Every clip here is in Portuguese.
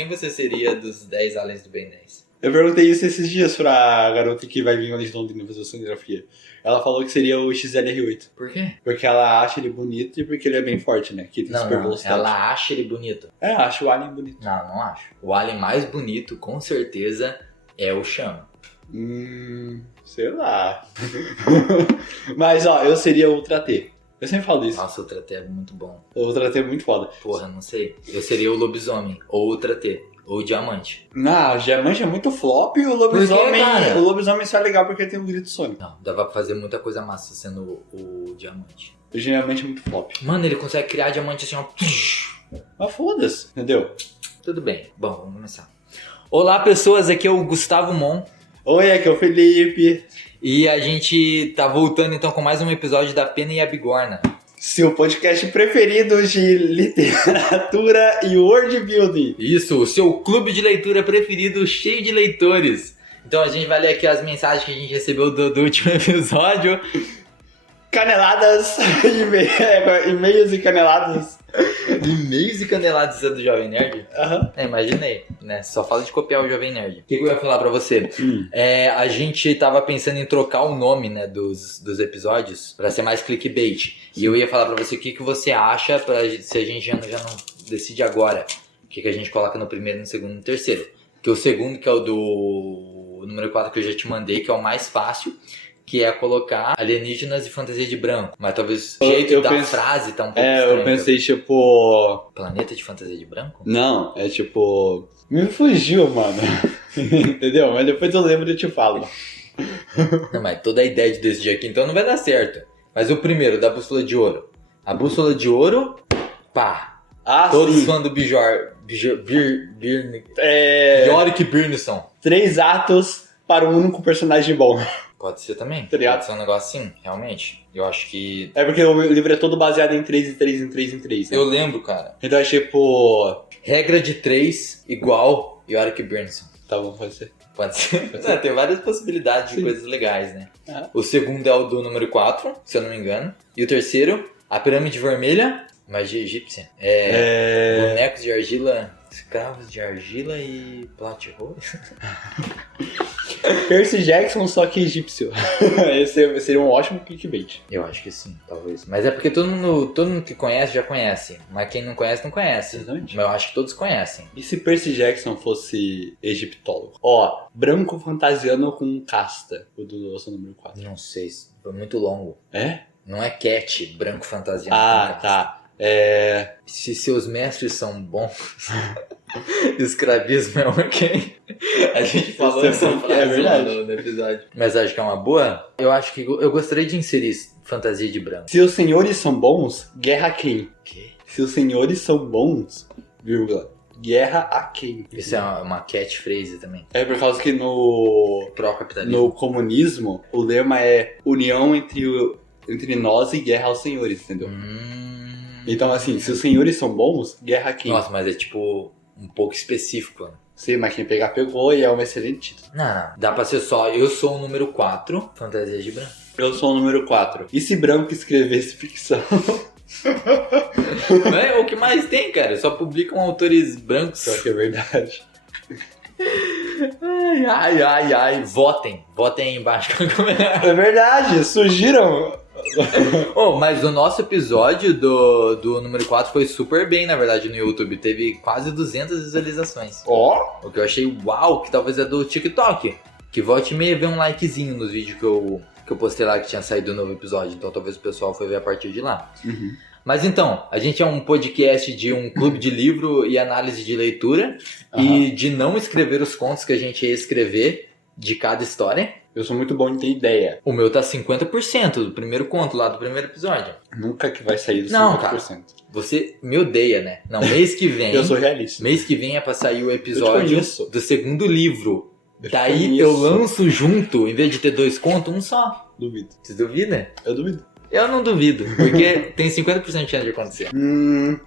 quem você seria dos 10 aliens do Ben 10? Eu perguntei isso esses dias pra garota que vai vir de Londrina fazer sonografia. Ela falou que seria o XLR8. Por quê? Porque ela acha ele bonito e porque ele é bem forte, né? Que tem super Não, velocidade. ela acha ele bonito. Acho o Alien bonito. Não acho. O alien mais bonito, com certeza, é o Chama. Sei lá. Mas, ó, eu seria o Ultra T. Eu sempre falo disso. Nossa, o Ultra T é muito bom. O Ultra T é muito foda. Porra, não sei. Eu seria o Lobisomem, ou o Ultra T, ou o Diamante. Não, o Diamante é muito flop e o Lobisomem... cara? O Lobisomem só é legal porque ele tem um grito sônico. Não, dava pra fazer muita coisa massa sendo o Diamante. O Diamante é muito flop. Mano, ele consegue criar diamante assim, ó. Mas foda-se, entendeu? Tudo bem. Bom, vamos começar. Olá, pessoas. Aqui é o Gustavo Mon. Oi, aqui é o Felipe. E a gente tá voltando então com mais um episódio da Pena e a Bigorna. Seu podcast preferido de literatura e world building. Isso, o seu clube de leitura preferido cheio de leitores. Então a gente vai ler aqui as mensagens que a gente recebeu do último episódio. Caneladas, e-mails e caneladas. E-mails e caneladas é do Jovem Nerd? Aham. Imaginei, né? Só fala de copiar o Jovem Nerd. O que eu ia falar pra você? A gente tava pensando em trocar o nome, né, dos episódios pra ser mais clickbait. E eu ia falar pra você o que você acha, se a gente já não decide agora. O que a gente coloca no primeiro, no segundo e no terceiro. Que o segundo, que é o do número 4 que eu já te mandei, que é o mais fácil, que é colocar alienígenas e fantasia de branco. Mas talvez o jeito da frase tá um pouco estranho. Eu pensei, tipo... Planeta de fantasia de branco? Não, é tipo... Me fugiu, mano. Entendeu? Mas depois eu lembro e eu te falo. Não, mas toda a ideia de decidir aqui, então não vai dar certo. Mas o primeiro, da Bússola de Ouro. A Bússola de Ouro, pá. Todos sim. fãs do Yorick Byrneson. 3 atos para um único personagem bom. Pode ser também. Tá ligado? Pode ser um negócio assim, realmente. Eu acho que... É porque o livro é todo baseado em 3 em 3 em 3 em 3, né? Eu lembro, cara. Então é tipo... Regra de 3 igual Yorick Byrneson. Tá bom, pode ser. Pode ser. Não, tem várias possibilidades de coisas legais, né? Ah. O segundo é o do número 4, se eu não me engano. E o terceiro, a Pirâmide Vermelha, magia egípcia. Bonecos de argila, escravos de argila e platirro. Percy Jackson, só que egípcio. Esse seria um ótimo clickbait. Eu acho que sim, talvez. Mas é porque todo mundo que conhece já conhece. Mas quem não conhece, não conhece. Exatamente. Mas eu acho que todos conhecem. E se Percy Jackson fosse egiptólogo? Ó, branco fantasiano com casta. O do nosso número 4. Não sei, foi muito longo. É? Não é cat, branco fantasia. Tá. Se seus mestres são bons, escravismo é ok. A gente falou essa frase lá no episódio. Mas acho que é uma boa. Eu acho que eu gostaria de inserir fantasia de branco. Se os senhores são bons, guerra a quem? Que? Se os senhores são bons, vírgula, guerra a quem? Isso é uma catchphrase também. É por causa que no Pró-capitalismo. comunismo, o lema é união entre nós e guerra aos senhores, entendeu? Então, assim, se os senhores são bons, guerra a quem? Nossa, mas é tipo um pouco específico, né? Sim, mas quem pegar, pegou e é um excelente título. Não. Dá pra ser só, eu sou o número 4, fantasia de branco. Eu sou o número 4. E se branco escrevesse ficção? É o que mais tem, cara. Só publicam autores brancos. Só que é verdade. Ai. Votem aí embaixo. É verdade, surgiram. Mas o nosso episódio do número 4 foi super bem, na verdade, no YouTube. Teve quase 200 visualizações. Ó. O que eu achei uau, que talvez é do TikTok. Que volte e meia vê um likezinho nos vídeos que eu postei lá que tinha saído o novo episódio. Então talvez o pessoal foi ver a partir de lá. Uhum. Mas então, a gente é um podcast de um clube de livro e análise de leitura. E de não escrever os contos que a gente ia escrever de cada história. Eu sou muito bom em ter ideia. O meu tá 50% do primeiro conto lá do primeiro episódio. Nunca que vai sair dos 50%. Não, cara. Você me odeia, né? Não, mês que vem... Eu sou realista. Mês que vem é pra sair o episódio do segundo livro. Daí conheço. eu lanço junto, em vez de ter 2 contos, um só. Duvido. Você duvida? Eu duvido. Eu não duvido, porque tem 50% de chance de acontecer.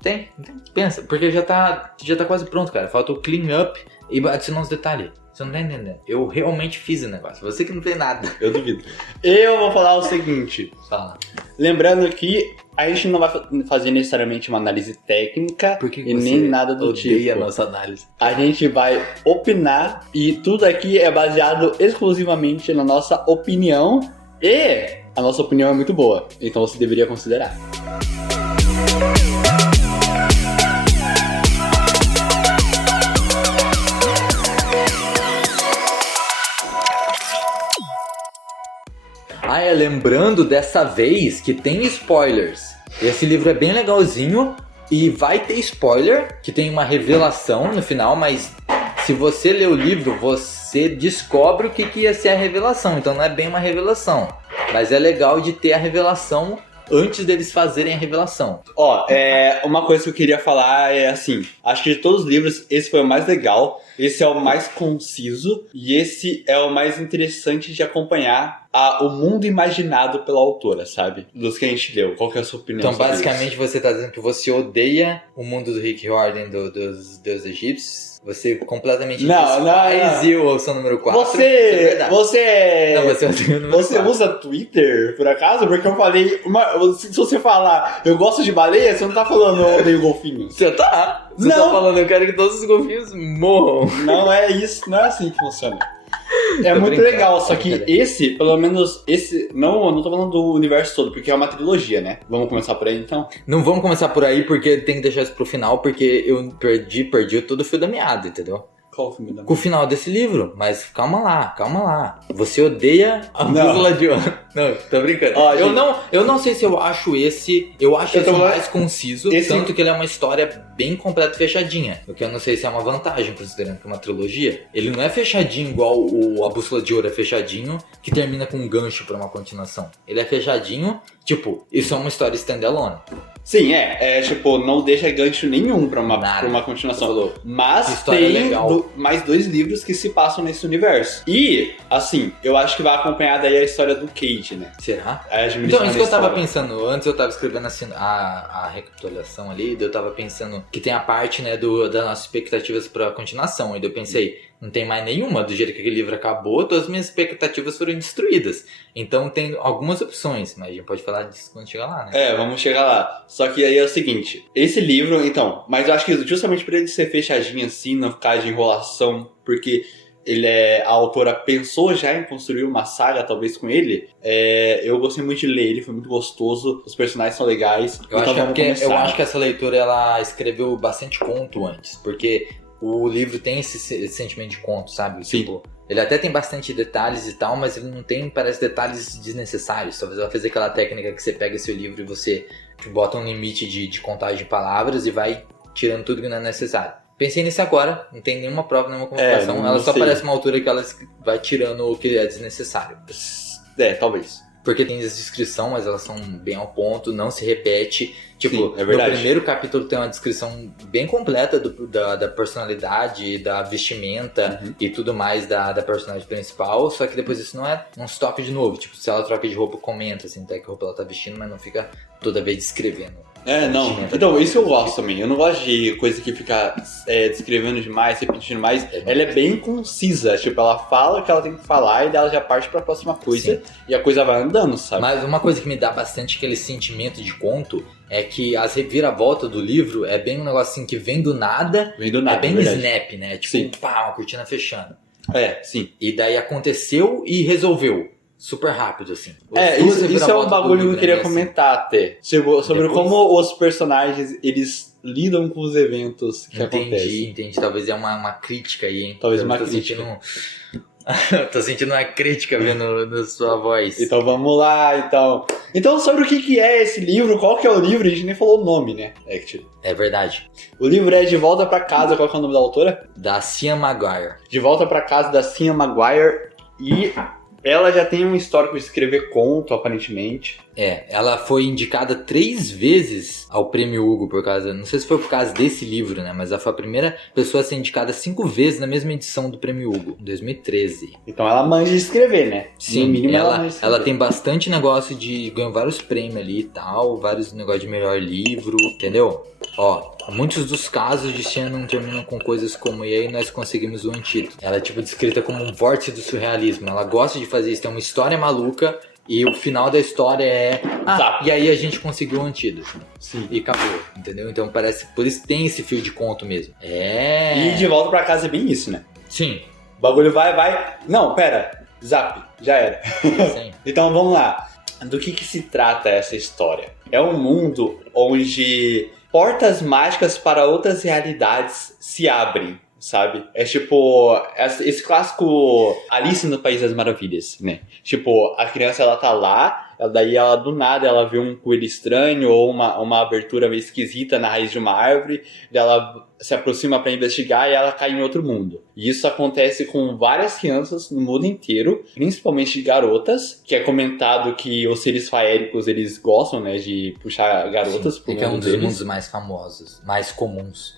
Tem. Pensa, porque já tá quase pronto, cara. Falta o clean up e adicionar uns detalhes. Você não tá entendendo. Eu realmente fiz o negócio. Você que não tem nada. Eu duvido. Eu vou falar o seguinte. Fala. Lembrando que a gente não vai fazer necessariamente uma análise técnica e nem nada do tipo. Odeia a nossa análise. A gente vai opinar e tudo aqui é baseado exclusivamente na nossa opinião. E a nossa opinião é muito boa. Então você deveria considerar. Lembrando dessa vez que tem spoilers. Esse livro é bem legalzinho e vai ter spoiler, que tem uma revelação no final, mas se você ler o livro, você descobre o que ia ser a revelação. Então não é bem uma revelação, mas é legal de ter a revelação antes deles fazerem a revelação. Uma coisa que eu queria falar é assim, acho que de todos os livros, esse foi o mais legal, esse é o mais conciso e esse é o mais interessante de acompanhar o mundo imaginado pela autora, sabe? Dos que a gente leu. Qual que é a sua opinião sobre isso? Então, basicamente, você tá dizendo que você odeia o mundo do Rick Riordan dos deuses egípcios. Você completamente desfaz e o seu número 4. Você usa Twitter, por acaso? Porque eu falei... se você falar, eu gosto de baleia, você não tá falando eu odeio golfinhos. Você tá falando, eu quero que todos os golfinhos morram. Não é isso, não é assim que funciona. É muito legal, só que esse, pelo menos, esse... Não, eu não tô falando do universo todo, porque é uma trilogia, né? Vamos começar por aí, então? Não vamos começar por aí, porque tem que deixar isso pro final, porque eu perdi todo o fio da meada, entendeu? Qual o fio da meada? Com o final desse livro, mas calma lá. Você odeia a bússola de ouro. Não, tô brincando. Eu não sei se eu acho esse mais conciso, tanto que ele é uma história bem completa e fechadinha. O que eu não sei se é uma vantagem, considerando que é uma trilogia. Ele não é fechadinho igual a Bússola de Ouro é fechadinho, que termina com um gancho pra uma continuação. Ele é fechadinho, tipo, isso é uma história standalone. Sim, tipo, não deixa gancho nenhum pra uma continuação. Mas tem mais 2 livros que se passam nesse universo. E, assim, eu acho que vai acompanhar daí a história do Cage, né? Será? Então, isso que eu tava pensando. Antes eu tava escrevendo assim, a recapitulação ali, eu tava pensando que tem a parte, né, das nossas expectativas pra continuação. E daí eu pensei, não tem mais nenhuma, do jeito que aquele livro acabou, todas as minhas expectativas foram destruídas. Então tem algumas opções, mas a gente pode falar disso quando chegar lá, né? Vamos chegar lá. Só que aí é o seguinte, esse livro, então, mas eu acho que justamente por ele ser fechadinho assim, não ficar de enrolação, porque a autora pensou já em construir uma saga, talvez, com ele. Eu gostei muito de ler ele, foi muito gostoso, os personagens são legais. Eu acho que essa leitora, ela escreveu bastante conto antes, porque o livro tem esse sentimento de conto, sabe? Sim. Tipo, ele até tem bastante detalhes e tal, mas ele não tem, parece, detalhes desnecessários. Talvez ela fazer aquela técnica que você pega seu livro e você bota um limite de contagem de palavras e vai tirando tudo que não é necessário. Pensei nisso agora, não tem nenhuma prova, nenhuma comprovação. Ela só parece uma altura que ela vai tirando o que é desnecessário. Talvez. Porque tem descrição, mas elas são bem ao ponto, não se repete. Tipo, sim, é verdade. No primeiro capítulo tem uma descrição bem completa da personalidade, da vestimenta e tudo mais da personagem principal. Só que depois isso não se toca de novo. Tipo, se ela troca de roupa, comenta assim, até que roupa ela tá vestindo, mas não fica toda vez descrevendo. Não. Então, isso eu gosto também. Eu não gosto de coisa que fica descrevendo demais, repetindo mais. Ela é bem concisa. Tipo, ela fala o que ela tem que falar e daí ela já parte pra próxima coisa. Sim. E a coisa vai andando, sabe? Mas uma coisa que me dá bastante aquele sentimento de conto é que as reviravoltas do livro é bem um negócio assim que vem do nada. É bem snap, né? Tipo, uma cortina fechando. Sim. E daí aconteceu e resolveu. Super rápido, assim. Isso é um bagulho que eu queria comentar até. Sobre como os personagens, eles lidam com os eventos que acontecem. Entendi. Talvez é uma crítica aí, hein? Talvez uma crítica. Tô sentindo uma crítica vendo na sua voz. Então vamos lá, Então sobre o que é esse livro, qual que é o livro, a gente nem falou o nome, né? É verdade. O livro é De Volta Pra Casa, qual que é o nome da autora? Da Sean Maguire. De Volta Pra Casa, da Sean Maguire. E ela já tem um histórico de escrever conto, aparentemente. Ela foi indicada 3 vezes ao Prêmio Hugo por causa... Não sei se foi por causa desse livro, né? Mas ela foi a primeira pessoa a ser indicada 5 vezes na mesma edição do Prêmio Hugo, em 2013. Então ela manja de escrever, né? Sim, no mínimo ela tem bastante negócio de... Ganhou vários prêmios ali e tal, vários negócios de melhor livro, entendeu? Ó, muitos dos casos de Shannon terminam com coisas como "e aí nós conseguimos o antídoto". Ela é tipo descrita como um vórtice do surrealismo. Ela gosta de fazer isso, tem uma história maluca e o final da história é e aí a gente conseguiu o antídoto. Sim. E acabou, entendeu? Então parece, por isso tem esse fio de conto mesmo. E De Volta pra Casa é bem isso, né? Sim. O bagulho vai. Não, pera. Zap, já era. Sim. Então vamos lá. Do que se trata essa história? É um mundo onde portas mágicas para outras realidades se abrem, sabe? É tipo esse clássico Alice no País das Maravilhas, né? Tipo, a criança ela tá lá, daí ela do nada ela vê um coelho estranho ou uma abertura meio esquisita na raiz de uma árvore, daí ela se aproxima para investigar e ela cai em outro mundo. E isso acontece com várias crianças no mundo inteiro, principalmente garotas, que é comentado que os seres faéricos eles gostam, né, de puxar garotas pro mundo deles. É um dos mundos mais famosos, mais comuns.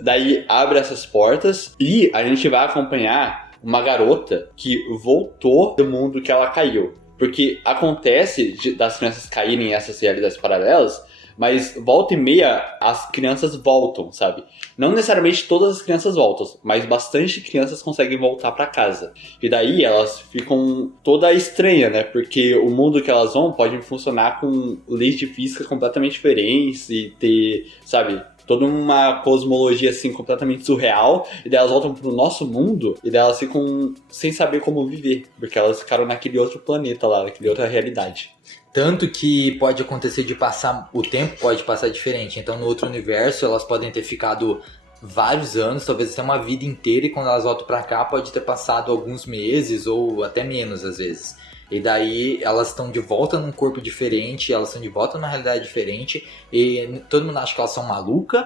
Daí abre essas portas e a gente vai acompanhar uma garota que voltou do mundo que ela caiu. Porque acontece das crianças caírem em essas realidades paralelas, mas volta e meia as crianças voltam, sabe? Não necessariamente todas as crianças voltam, mas bastante crianças conseguem voltar pra casa. E daí elas ficam toda estranha, né? Porque o mundo que elas vão pode funcionar com leis de física completamente diferentes e ter, sabe, toda uma cosmologia assim completamente surreal, e daí elas voltam pro nosso mundo e daí elas ficam sem saber como viver, porque elas ficaram naquele outro planeta lá, naquele outra realidade. Tanto que pode acontecer de passar, o tempo pode passar diferente. Então no outro universo elas podem ter ficado vários anos, talvez até uma vida inteira, e quando elas voltam pra cá pode ter passado alguns meses ou até menos às vezes. E daí elas estão de volta num corpo diferente, elas estão de volta numa realidade diferente, e todo mundo acha que elas são malucas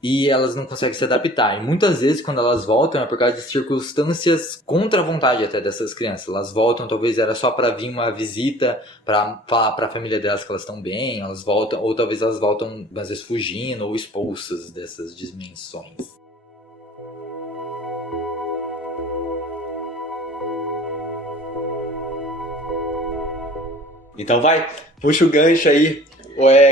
e elas não conseguem se adaptar. E muitas vezes quando elas voltam é por causa de circunstâncias contra a vontade até dessas crianças. Elas voltam, talvez era só pra vir uma visita, pra falar pra família delas que elas estão bem, elas voltam, ou talvez elas voltam às vezes fugindo ou expulsas dessas dimensões. Então vai, puxa o gancho aí.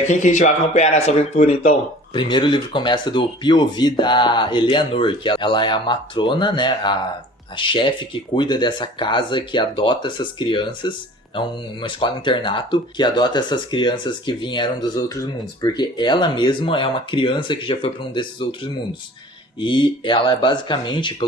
Quem que a gente vai acompanhar nessa aventura então? Primeiro o livro começa do POV da Eleanor, que ela é a matrona, né, a chefe que cuida dessa casa que adota essas crianças. É uma escola-internato que adota essas crianças que vieram dos outros mundos, porque ela mesma é uma criança que já foi para um desses outros mundos. E ela é basicamente,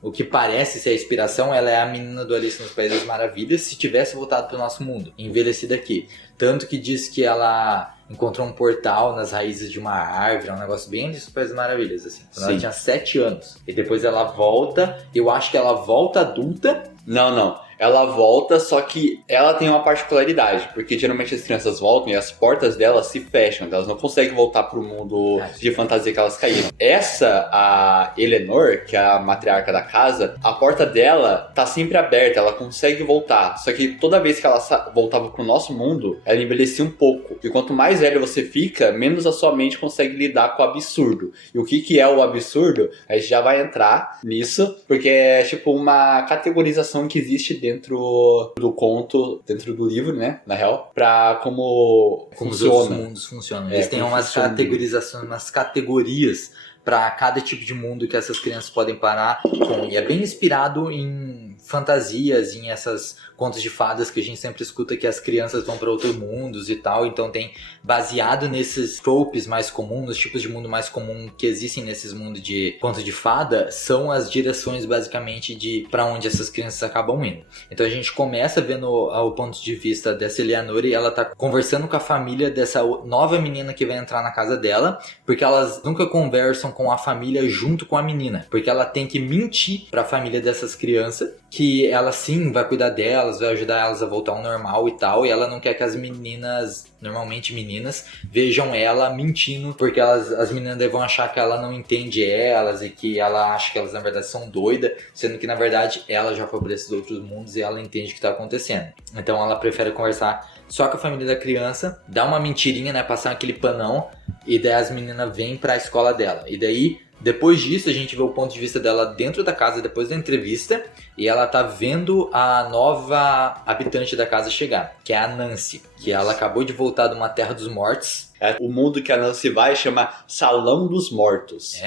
o que parece ser a inspiração, ela é a menina do Alice no País das Maravilhas se tivesse voltado para o nosso mundo, envelhecida aqui. Tanto que diz que ela encontrou um portal nas raízes de uma árvore, é um negócio bem Alice no País das Maravilhas, assim. Quando ela tinha 7 anos. E depois ela volta, eu acho que ela volta adulta. Não. Ela volta, só que ela tem uma particularidade, porque geralmente as crianças voltam e as portas delas se fecham, elas não conseguem voltar pro mundo de fantasia que elas caíram. Essa, a Eleanor, que é a matriarca da casa, a porta dela tá sempre aberta, ela consegue voltar, só que toda vez que ela voltava pro nosso mundo, ela envelhecia um pouco, e quanto mais velho você fica, menos a sua mente consegue lidar com o absurdo. E o que é o absurdo? A gente já vai entrar nisso, porque é tipo uma categorização que existe dentro do conto, dentro do livro, né, na real, pra como os funciona. outros mundos funcionam. Eles têm umas categorizações, umas categorias para cada tipo de mundo que essas crianças podem parar com. E é bem inspirado em fantasias, em essas contos de fadas que a gente sempre escuta que as crianças vão para outros mundos e tal. Então tem baseado nesses tropes mais comuns, nos tipos de mundo mais comum que existem nesses mundos de contos de fada, são as direções basicamente de para onde essas crianças acabam indo. Então a gente começa vendo o ponto de vista dessa Eleanor e ela tá conversando com a família dessa nova menina que vai entrar na casa dela, porque elas nunca conversam com a família junto com a menina, porque ela tem que mentir para a família dessas crianças que ela sim vai cuidar dela, elas, vai ajudar elas a voltar ao normal e tal, e ela não quer que as meninas, normalmente meninas, vejam ela mentindo, porque as meninas vão achar que ela não entende elas e que ela acha que elas na verdade são doidas, sendo que na verdade ela já foi para esses outros mundos e ela entende o que tá acontecendo. Então ela prefere conversar só com a família da criança, dá uma mentirinha, né, passar aquele panão, e daí as meninas vêm pra escola dela. E daí, depois disso, a gente vê o ponto de vista dela dentro da casa, depois da entrevista, e ela tá vendo a nova habitante da casa chegar, que é a Nancy, que ela acabou de voltar de uma terra dos mortos. O mundo que a Nancy vai chama Salão dos Mortos.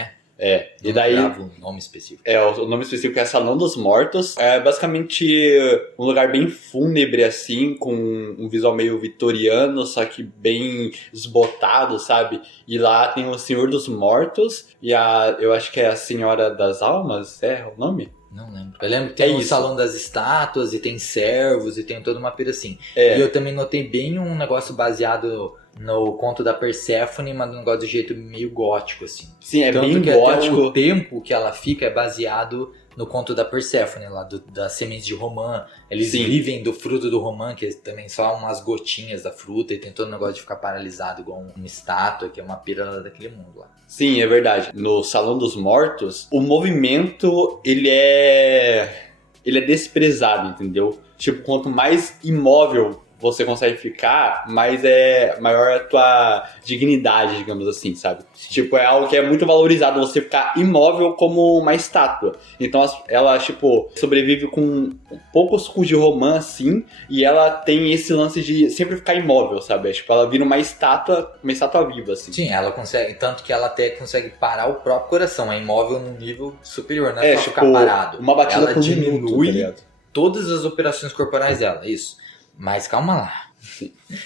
E daí o nome específico. O nome específico é Salão dos Mortos. É basicamente um lugar bem fúnebre, assim, com um visual meio vitoriano, só que bem desbotado, sabe? E lá tem o Senhor dos Mortos e eu acho que é a Senhora das Almas, é o nome? Não lembro. Eu lembro que tem o Salão das Estátuas e tem servos e tem toda uma pira assim. E eu também notei bem um negócio baseado no conto da Perséfone, mas um negócio do jeito meio gótico, assim. Sim, é tanto bem que gótico. Até o tempo que ela fica é baseado no conto da Perséfone, lá das sementes de romã. Eles vivem do fruto do romã, que é também só umas gotinhas da fruta, e tem todo o negócio de ficar paralisado igual uma estátua, que é uma pira daquele mundo lá. Sim, é verdade. No Salão dos Mortos, o movimento, ele é desprezado, entendeu? Tipo, quanto mais imóvel você consegue ficar, mais maior a tua dignidade, digamos assim, sabe? Sim. Tipo, é algo que é muito valorizado, você ficar imóvel como uma estátua. Então ela, tipo, sobrevive com poucos sucos de romã, assim, e ela tem esse lance de sempre ficar imóvel, sabe? Tipo, ela vira uma estátua viva, assim. Sim, ela consegue, tanto que ela até consegue parar o próprio coração, é imóvel num nível superior, não é só tipo, ficar parado. Uma batida ela por diminui minuto, tá todas as operações corporais dela, isso. Mas calma lá.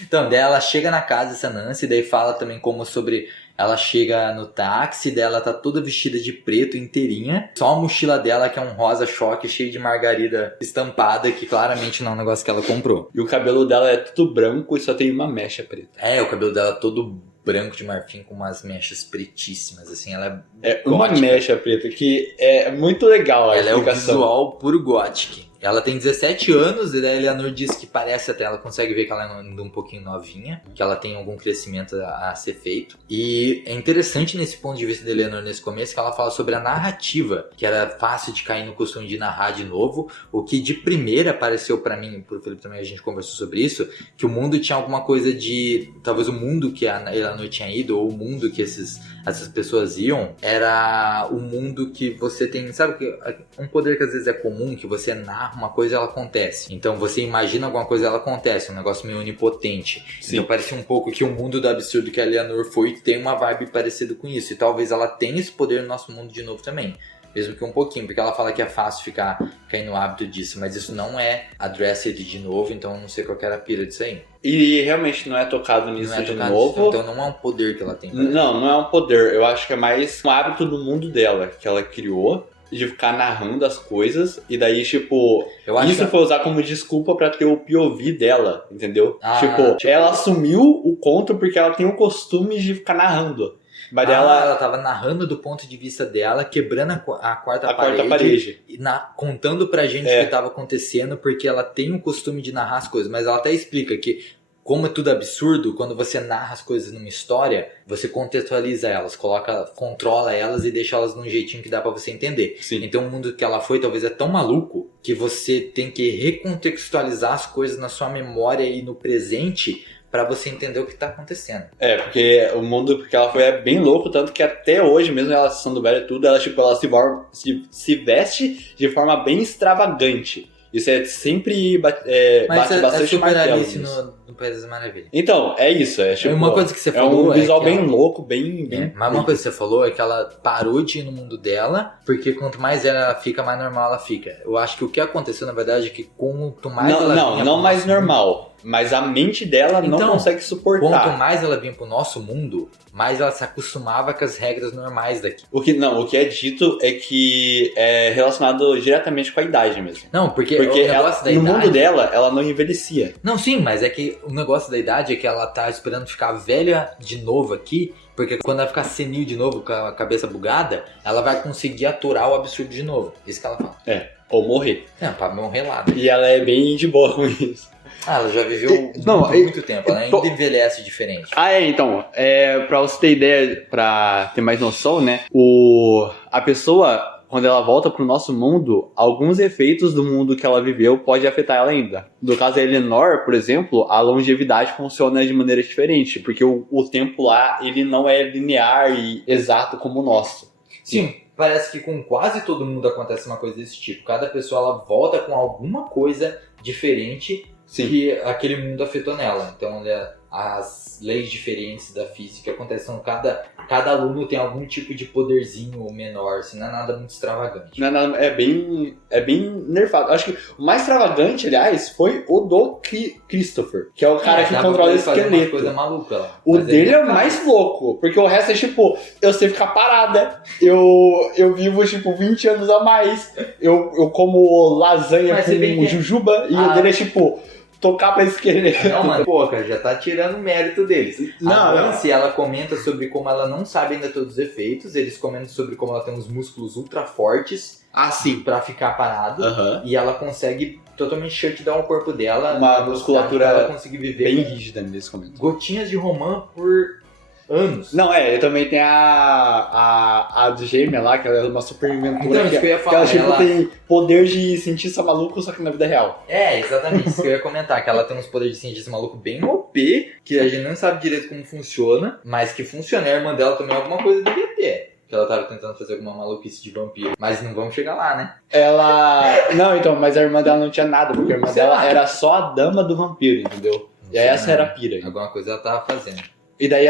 Então, daí ela chega na casa, essa Nancy, daí fala também como sobre... Ela chega no táxi, dela tá toda vestida de preto, inteirinha. Só a mochila dela, que é um rosa choque, cheio de margarida estampada, que claramente não é um negócio que ela comprou. E o cabelo dela é tudo branco e só tem uma mecha preta. O cabelo dela todo branco de marfim, com umas mechas pretíssimas, assim, ela é uma mecha preta, que é muito legal a explicação. Ela é o visual puro gothic. Ela tem 17 anos, e daí a Eleanor diz que parece até, ela consegue ver que ela é ainda um pouquinho novinha, que ela tem algum crescimento a ser feito. E é interessante nesse ponto de vista da Eleanor nesse começo, que ela fala sobre a narrativa, que era fácil de cair no costume de narrar de novo, o que de primeira pareceu pra mim, e pro Felipe também a gente conversou sobre isso, que o mundo tinha alguma coisa de, talvez o mundo que a Eleanor tinha ido, ou o mundo que essas pessoas iam, era o mundo que você tem, sabe, que um poder que às vezes é comum, que você narra uma coisa e ela acontece. Então você imagina alguma coisa e ela acontece, um negócio meio onipotente. Sim. Então parece um pouco que o mundo do absurdo que a Eleanor foi tem uma vibe parecida com isso. E talvez ela tenha esse poder no nosso mundo de novo também. Mesmo que um pouquinho, porque ela fala que é fácil cair no hábito disso, mas isso não é addressed de novo, então eu não sei qual que era a pira disso aí. E realmente não é tocado nisso de novo. Então não é um poder que ela tem. Não é um poder. Eu acho que é mais um hábito do mundo dela, que ela criou, de ficar narrando as coisas, e daí, tipo, isso foi usar como desculpa pra ter o POV dela, entendeu? Tipo, ela assumiu o conto porque ela tem o costume de ficar narrando. Mas ela tava narrando do ponto de vista dela, quebrando a quarta parede. E contando pra gente o que tava acontecendo, porque ela tem o costume de narrar as coisas. Mas ela até explica que, como é tudo absurdo, quando você narra as coisas numa história, você contextualiza elas, controla elas e deixa elas num jeitinho que dá pra você entender. Sim. Então o mundo que ela foi talvez é tão maluco que você tem que recontextualizar as coisas na sua memória e no presente pra você entender o que tá acontecendo. Porque o mundo que ela foi é bem louco, tanto que até hoje, mesmo ela sendo velha e tudo, ela se veste de forma bem extravagante. Isso sempre bate bastante martelo. Mas isso no País das Maravilhas. Então, é isso. É tipo, uma coisa que você falou um visual bem louco, bem... Mas uma coisa que você falou é que ela parou de ir no mundo dela, porque quanto mais ela fica, mais normal ela fica. Eu acho que o que aconteceu, na verdade, é que quanto mais ela vinha... Não mais normal. Mas a mente dela não consegue suportar. Quanto mais ela vinha pro nosso mundo, mais ela se acostumava com as regras normais daqui. O que é dito é que é relacionado diretamente com a idade mesmo. Não, porque no mundo dela, ela não envelhecia. Não, sim, mas é que o negócio da idade é que ela tá esperando ficar velha de novo aqui, porque quando ela ficar senil de novo, com a cabeça bugada, ela vai conseguir aturar o absurdo de novo. Isso que ela fala. ou morrer. Não, pra morrer lá, né? E ela é bem de boa com isso. Ah, ela já viveu muito tempo, ela ainda envelhece diferente. Então, pra você ter ideia, pra ter mais noção, né, a pessoa, quando ela volta pro nosso mundo, alguns efeitos do mundo que ela viveu pode afetar ela ainda. No caso da Eleanor, por exemplo, a longevidade funciona de maneira diferente, porque o tempo lá, ele não é linear e exato como o nosso. Sim, parece que com quase todo mundo acontece uma coisa desse tipo. Cada pessoa, ela volta com alguma coisa diferente. Sim. Que aquele mundo afetou nela. Então, as leis diferentes da física acontecem. Cada aluno tem algum tipo de poderzinho menor, assim, não é nada muito extravagante. Não, é bem nerfado. Acho que o mais extravagante, aliás, foi o do Christopher, que é o cara que controla o esqueleto. Coisa maluca lá. O dele é o mais louco, porque o resto é tipo, eu sei ficar parada, eu vivo tipo 20 anos a mais, eu como lasanha com jujuba, e o dele é tipo... tocar pra esquerda. Não, mano, pô, cara, já tá tirando o mérito deles. A Nancy, ela comenta sobre como ela não sabe ainda todos os efeitos, eles comentam sobre como ela tem uns músculos ultra fortes. Sim. Pra ficar parado. E ela consegue totalmente shutdown o corpo dela. Uma musculatura ela conseguir viver bem rígida nesse momento. Gotinhas de romã por anos. Não, ele também tem a gêmea lá, que ela é uma super inventora. Então, isso que eu ia falar. Que ela tem poder de cientista maluco, só que na vida real. É, exatamente isso que eu ia comentar. Que ela tem uns poderes de cientista maluco bem OP, que a gente não sabe direito como funciona, mas que funciona. A irmã dela também alguma coisa devia ter. Que ela tava tentando fazer alguma maluquice de vampiro. Mas não vamos chegar lá, né? Não, então, mas a irmã dela não tinha nada, porque a irmã dela era só a dama do vampiro, entendeu? E aí essa era a pira. Alguma coisa ela tava fazendo. E daí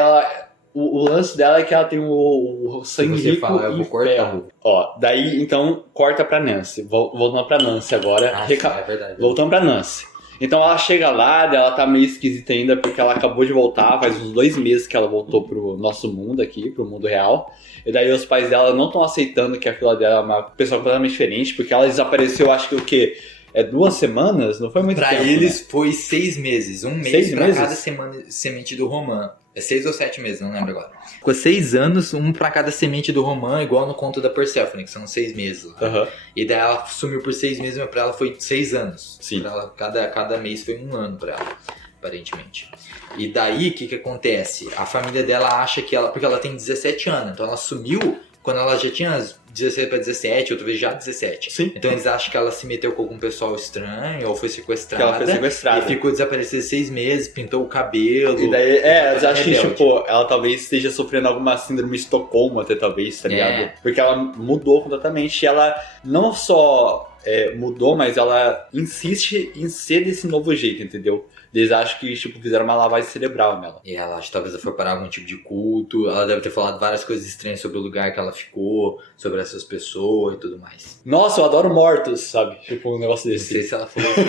o lance dela é que ela tem o sangue rico e ferro. Ó, daí então corta pra Nancy. Voltando pra Nancy agora. É verdade. Voltando pra Nancy. Então ela chega lá, ela tá meio esquisita ainda porque ela acabou de voltar, faz uns 2 meses que ela voltou pro nosso mundo aqui, pro mundo real. E daí os pais dela não estão aceitando que a filha dela é uma pessoa completamente diferente, porque ela desapareceu, acho que o quê? 2 semanas? Não foi muito tempo. Pra eles foi 6 meses. Um mês pra meses? cada semente do romã. É 6 ou 7 meses, não lembro agora. Ficou 6 anos, um pra cada semente do romã, igual no conto da Persephone, que são 6 meses. E daí ela sumiu por 6 meses, mas pra ela foi 6 anos. Sim. Pra ela, cada mês foi 1 ano pra ela, aparentemente. E daí, o que acontece? A família dela acha que ela... Porque ela tem 17 anos, então ela sumiu quando ela já tinha 16 para 17, outra vez já 17. Sim. Então eles acham que ela se meteu com algum pessoal estranho, ou foi sequestrada. Que ela foi sequestrada. E ficou desaparecida 6 meses, pintou o cabelo. E daí, eles acham que, tipo, ela talvez esteja sofrendo alguma síndrome de Estocolmo até, talvez, tá ligado? Porque ela mudou completamente. E ela não só mudou, mas ela insiste em ser desse novo jeito, entendeu? Eles acham que, tipo, fizeram uma lavagem cerebral nela. E ela acha que talvez ela foi parar algum tipo de culto. Ela deve ter falado várias coisas estranhas sobre o lugar que ela ficou, sobre essas pessoas e tudo mais. Nossa, eu adoro mortos, sabe? Tipo, um negócio desse. Não sei se ela falou assim.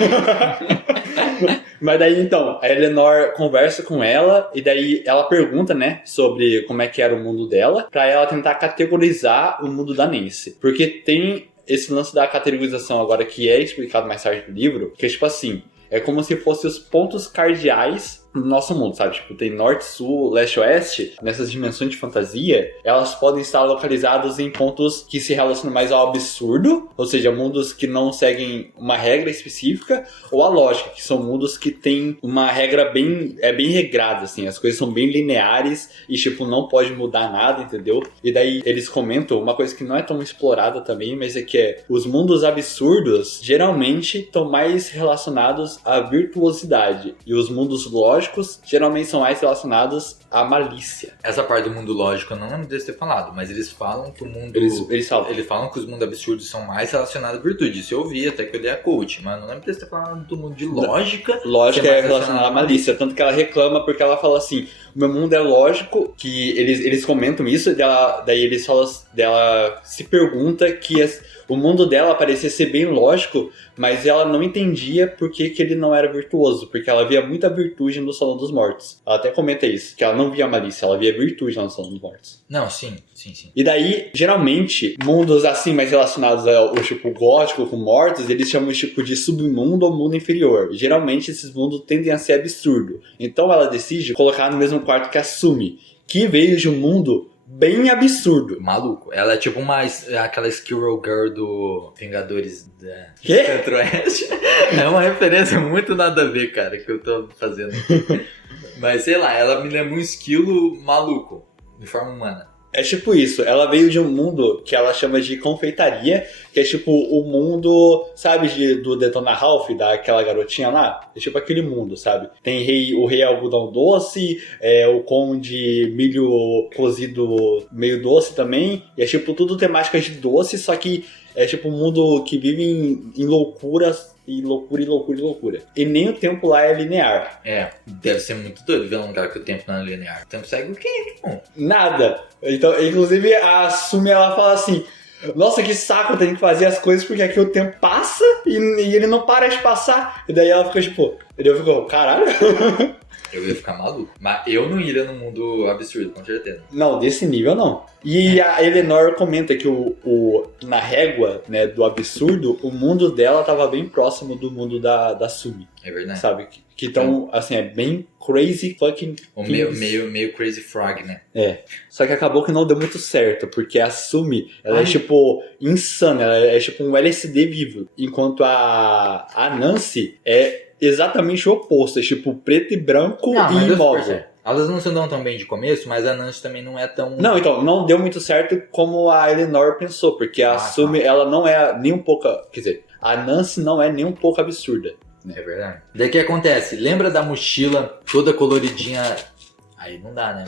Mas daí, então, a Eleanor conversa com ela e daí ela pergunta, né, sobre como é que era o mundo dela, pra ela tentar categorizar o mundo da Nancy. Porque tem esse lance da categorização agora que é explicado mais tarde no livro, que é tipo assim... É como se fossem os pontos cardeais do nosso mundo, sabe? Tipo, tem norte, sul, leste, oeste. Nessas dimensões de fantasia, elas podem estar localizadas em pontos que se relacionam mais ao absurdo, ou seja, mundos que não seguem uma regra específica, ou a lógica, que são mundos que têm uma regra bem regrada, assim. As coisas são bem lineares e, tipo, não pode mudar nada, entendeu? E daí eles comentam uma coisa que não é tão explorada também, mas é que os mundos absurdos geralmente estão mais relacionados à virtuosidade. E os mundos lógicos geralmente são mais relacionados à malícia. Essa parte do mundo lógico eu não lembro deles ter falado, mas eles falam que o mundo... Eles falam que os mundos absurdos são mais relacionados à virtude. Isso eu ouvi, até que eu li a coach, mas não lembro deles ter falado do mundo de lógica. Lógica é relacionada à malícia, tanto que ela reclama porque ela fala assim, o meu mundo é lógico, que eles comentam isso, e daí eles falam, dela se pergunta que o mundo dela parecia ser bem lógico, mas ela não entendia por que ele não era virtuoso, porque ela via muita virtude no Salão dos Mortos. Ela até comenta isso, que ela não via malícia, ela via virtude lá no Salão dos Mortos. Não, sim. E daí, geralmente, mundos assim mais relacionados ao tipo gótico com mortos, eles chamam tipo de submundo ou mundo inferior. Geralmente esses mundos tendem a ser absurdo. Então ela decide colocar no mesmo quarto que a Sumi, que veio de um mundo bem absurdo. Maluco. Ela é tipo aquela Squirrel Girl do Vingadores da Quê? Centro-Oeste. É uma referência muito nada a ver, cara, que eu tô fazendo aqui. Mas sei lá, ela me lembra um esquilo maluco, de forma humana. É tipo isso, ela veio de um mundo que ela chama de confeitaria, que é tipo o mundo, sabe, do Detona Ralph, daquela garotinha lá? É tipo aquele mundo, sabe? Tem o rei algodão doce, o conde milho cozido meio doce também, e é tipo tudo temáticas de doce, só que é tipo um mundo que vive em loucuras. E loucura, e loucura, e loucura. E nem o tempo lá é linear. Deve ser muito doido ver um lugar que o tempo não é linear. O tempo segue o quê, tipo? Nada. Então, inclusive, a Sumi, ela fala assim, nossa, que saco, tem que fazer as coisas porque aqui o tempo passa e ele não para de passar. E daí ela fica tipo, eu fico, caralho. Eu ia ficar maluco. Mas eu não iria num mundo absurdo, com certeza. Não, desse nível não. E a Eleanor comenta que na régua, né, do absurdo, o mundo dela tava bem próximo do mundo da Sumi. É verdade. Sabe? Que tão, assim, é bem crazy fucking meio Crazy Frog, né? Só que acabou que não deu muito certo, porque a Sumi, ela é tipo insana, ela é tipo um LSD vivo. Enquanto a Nancy é exatamente o oposto, é tipo preto e branco e imóvel. Elas não se dão tão bem de começo, mas a Nancy também não é tão... Não, então, não deu muito certo como a Eleanor pensou, porque a Sumi, ela não é nem um pouco... Quer dizer, a Nancy não é nem um pouco absurda. É verdade. Daí o que acontece? Lembra da mochila toda coloridinha... Aí não dá, né,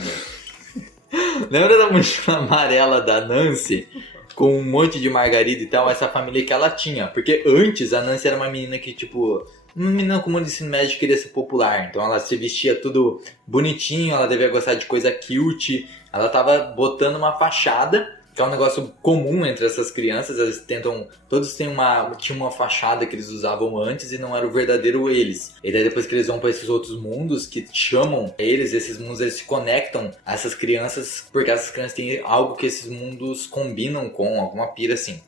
meu? Lembra da mochila amarela da Nancy? Com um monte de margarida e tal, essa família que ela tinha. Porque antes a Nancy era uma menina que, tipo... Uma menina comum de ensino médio queria ser popular. Então ela se vestia tudo bonitinho, ela devia gostar de coisa cute. Ela tava botando uma fachada, que é um negócio comum entre essas crianças. Eles tentam... Todos tinham uma fachada que eles usavam antes e não era o verdadeiro eles. E daí depois que eles vão para esses outros mundos que chamam eles, esses mundos eles se conectam a essas crianças, porque essas crianças têm algo que esses mundos combinam com, alguma pira assim.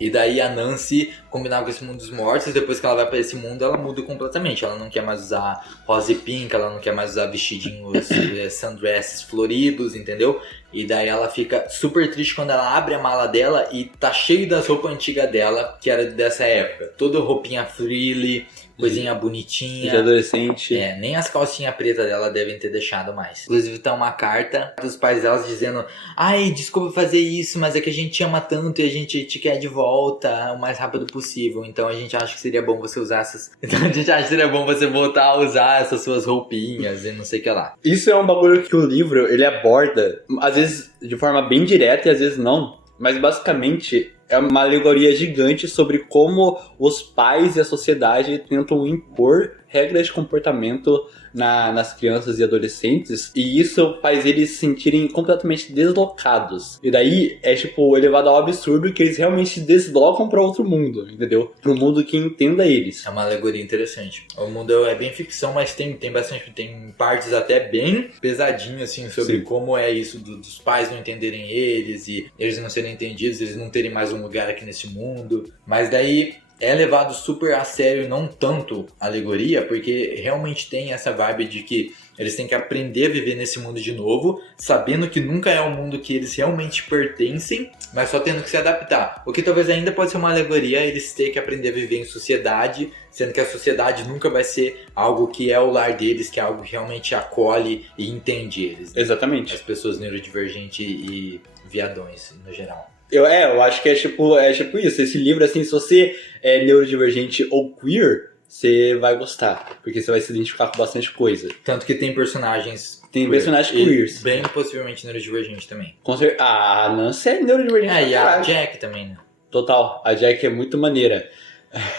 E daí a Nancy combinava com esse mundo dos mortos, e depois que ela vai pra esse mundo, ela muda completamente. Ela não quer mais usar rosa e pink, ela não quer mais usar vestidinhos sundresses floridos, entendeu? E daí ela fica super triste quando ela abre a mala dela e tá cheio das roupas antigas dela, que era dessa época. Toda roupinha frilly, coisinha bonitinha. De adolescente. Nem as calcinhas pretas dela devem ter deixado mais. Inclusive tá uma carta dos pais delas dizendo: ai, desculpa fazer isso, mas é que a gente te ama tanto e a gente te quer de volta o mais rápido possível. Então a gente acha que seria bom você usar essas... Então a gente acha que seria bom você voltar a usar essas suas roupinhas e não sei o que lá. Isso é um bagulho que o livro, ele aborda, às vezes de forma bem direta e às vezes não. Mas basicamente é uma alegoria gigante sobre como os pais e a sociedade tentam impor regras de comportamento nas crianças e adolescentes, e isso faz eles se sentirem completamente deslocados. E daí é tipo elevado ao absurdo que eles realmente se deslocam para outro mundo, entendeu? Para um mundo que entenda eles. É uma alegoria interessante. O mundo é bem ficção, mas tem bastante, tem partes até bem pesadinhas assim sobre como é isso dos pais não entenderem eles e eles não serem entendidos, eles não terem mais um lugar aqui nesse mundo. Mas daí é levado super a sério, não tanto a alegoria, porque realmente tem essa vibe de que eles têm que aprender a viver nesse mundo de novo, sabendo que nunca é um mundo que eles realmente pertencem, mas só tendo que se adaptar. O que talvez ainda pode ser uma alegoria, eles terem que aprender a viver em sociedade, sendo que a sociedade nunca vai ser algo que é o lar deles, que é algo que realmente acolhe e entende eles. Né? Exatamente. As pessoas neurodivergentes e viadões, no geral. Eu acho que é tipo isso. Esse livro, assim, se você é neurodivergente ou queer, você vai gostar. Porque você vai se identificar com bastante coisa. Tanto que tem personagens... Tem personagens queers. Bem possivelmente neurodivergente também. A Nancy é neurodivergente. E a Jack também, né? Total. A Jack é muito maneira.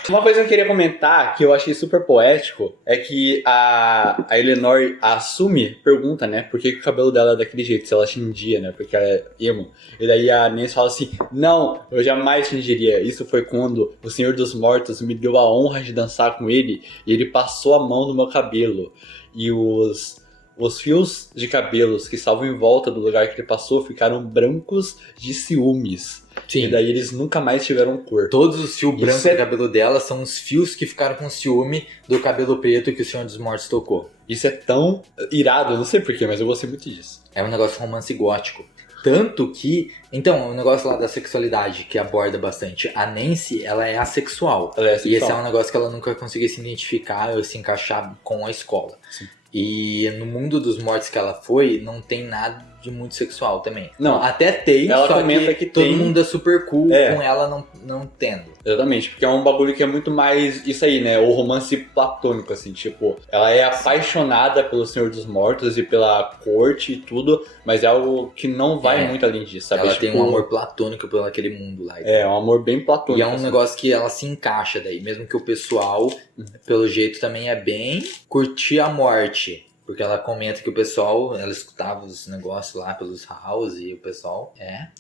Uma coisa que eu queria comentar, que eu achei super poético, é que a Eleanor, a Sumi, pergunta, né, por que o cabelo dela é daquele jeito, se ela tingia, né, porque ela é emo. E daí a Nancy fala assim, não, eu jamais tingiria. Isso foi quando o Senhor dos Mortos me deu a honra de dançar com ele e ele passou a mão no meu cabelo. E os fios de cabelos que estavam em volta do lugar que ele passou ficaram brancos de ciúmes. Sim. E daí eles nunca mais tiveram cor. Todos os fios brancos do cabelo dela são os fios que ficaram com ciúme do cabelo preto que o Senhor dos Mortos tocou. Isso é tão irado, eu não sei porquê, mas eu gostei muito disso. É um negócio romance gótico. Tanto que... Então, o negócio lá da sexualidade que aborda bastante. A Nancy, ela é assexual. Ela é E esse é sexual. um negócio que ela nunca conseguiu se identificar ou se encaixar com a escola. Sim. E no mundo dos mortos que ela foi, não tem nada de muito sexual também. Não. Até tem, Ela só comenta que todo tem- mundo é super cool É. com ela não tendo. Exatamente, porque é um bagulho que é muito mais isso aí, né? O romance platônico, assim, tipo, ela é apaixonada pelo Senhor dos Mortos e pela corte e tudo, mas é algo que não vai É. muito além disso, sabe? Ela Tipo, tem um amor platônico por aquele mundo lá. É, um amor bem platônico. E é um assim. negócio que ela se encaixa daí, mesmo que o pessoal, pelo jeito, também é bem curtir a morte. Porque ela comenta que o pessoal, ela escutava os negócios lá pelos house e o pessoal,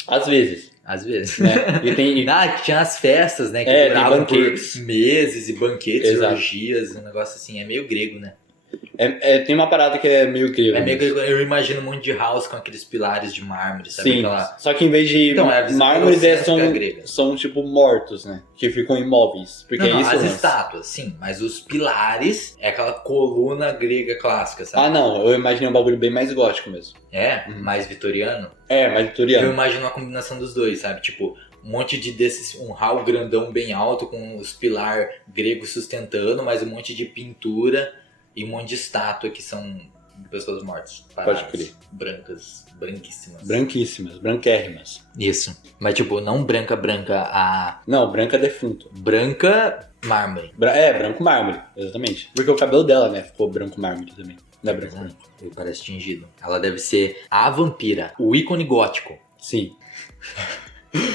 Às vezes, às vezes. né? E tem. Que tinha as festas, né? Que É, tem duravam por banquetes. meses e banquetes, Exato. orgias, um negócio assim, é meio grego, né? Tem uma parada que é meio grego. É meio mesmo. grego, eu imagino um monte de house com aqueles pilares de mármore, sabe? Sim, Aquela... só que em vez de Então, é a visão mármores, eurocêntrica grega. são tipo mortos, né? Que ficam imóveis. Porque Não, é isso. as né? estátuas, sim, mas os pilares é aquela coluna grega clássica, sabe? Ah, não, eu imaginei um bagulho bem mais gótico mesmo. É, mais vitoriano. É, mais Eu vitoriano. imagino a combinação dos dois, sabe? Tipo, um monte desses, um hall grandão bem alto com os pilar gregos sustentando, mas um monte de pintura e um monte de estátua que são de pessoas mortas. Paradas, crer. brancas, branquíssimas. Branquíssimas, branquérrimas. Isso. Mas tipo, não branca, a Não, branca defunto. branca mármore. Branco mármore, exatamente. Porque o cabelo dela, né, ficou branco mármore também. Não é branco mármore. Ele parece tingido. Ela deve ser a vampira, o ícone gótico. Sim.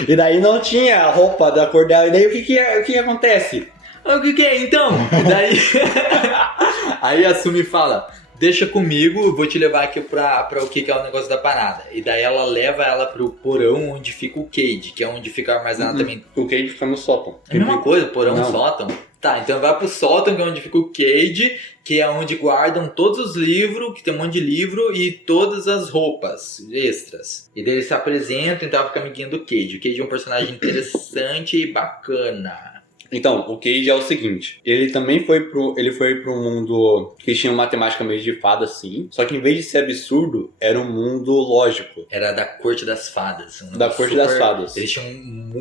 E daí não tinha a roupa da cor dela. E daí o que acontece? O que é então? E daí aí a Sumi fala, deixa comigo, eu vou te levar aqui pra o que é o negócio da parada. E daí ela leva ela pro porão onde fica o Cade, que é onde fica armazenado também. O Cade fica no sótão. É a mesma coisa, porão, Não. sótão. Tá, então vai pro sótão, que é onde fica o Cade, que é onde guardam todos os livros, que tem um monte de livro, e todas as roupas extras. E daí eles se apresentam e tal, fica amiguinho do Cade. O Cade é um personagem interessante e bacana. Então, o Cade é o seguinte, ele também foi pro um mundo que tinha uma temática meio de fada, sim, só que em vez de ser absurdo, era um mundo lógico. Era da Corte das Fadas. Da Corte das Fadas. Eles tinham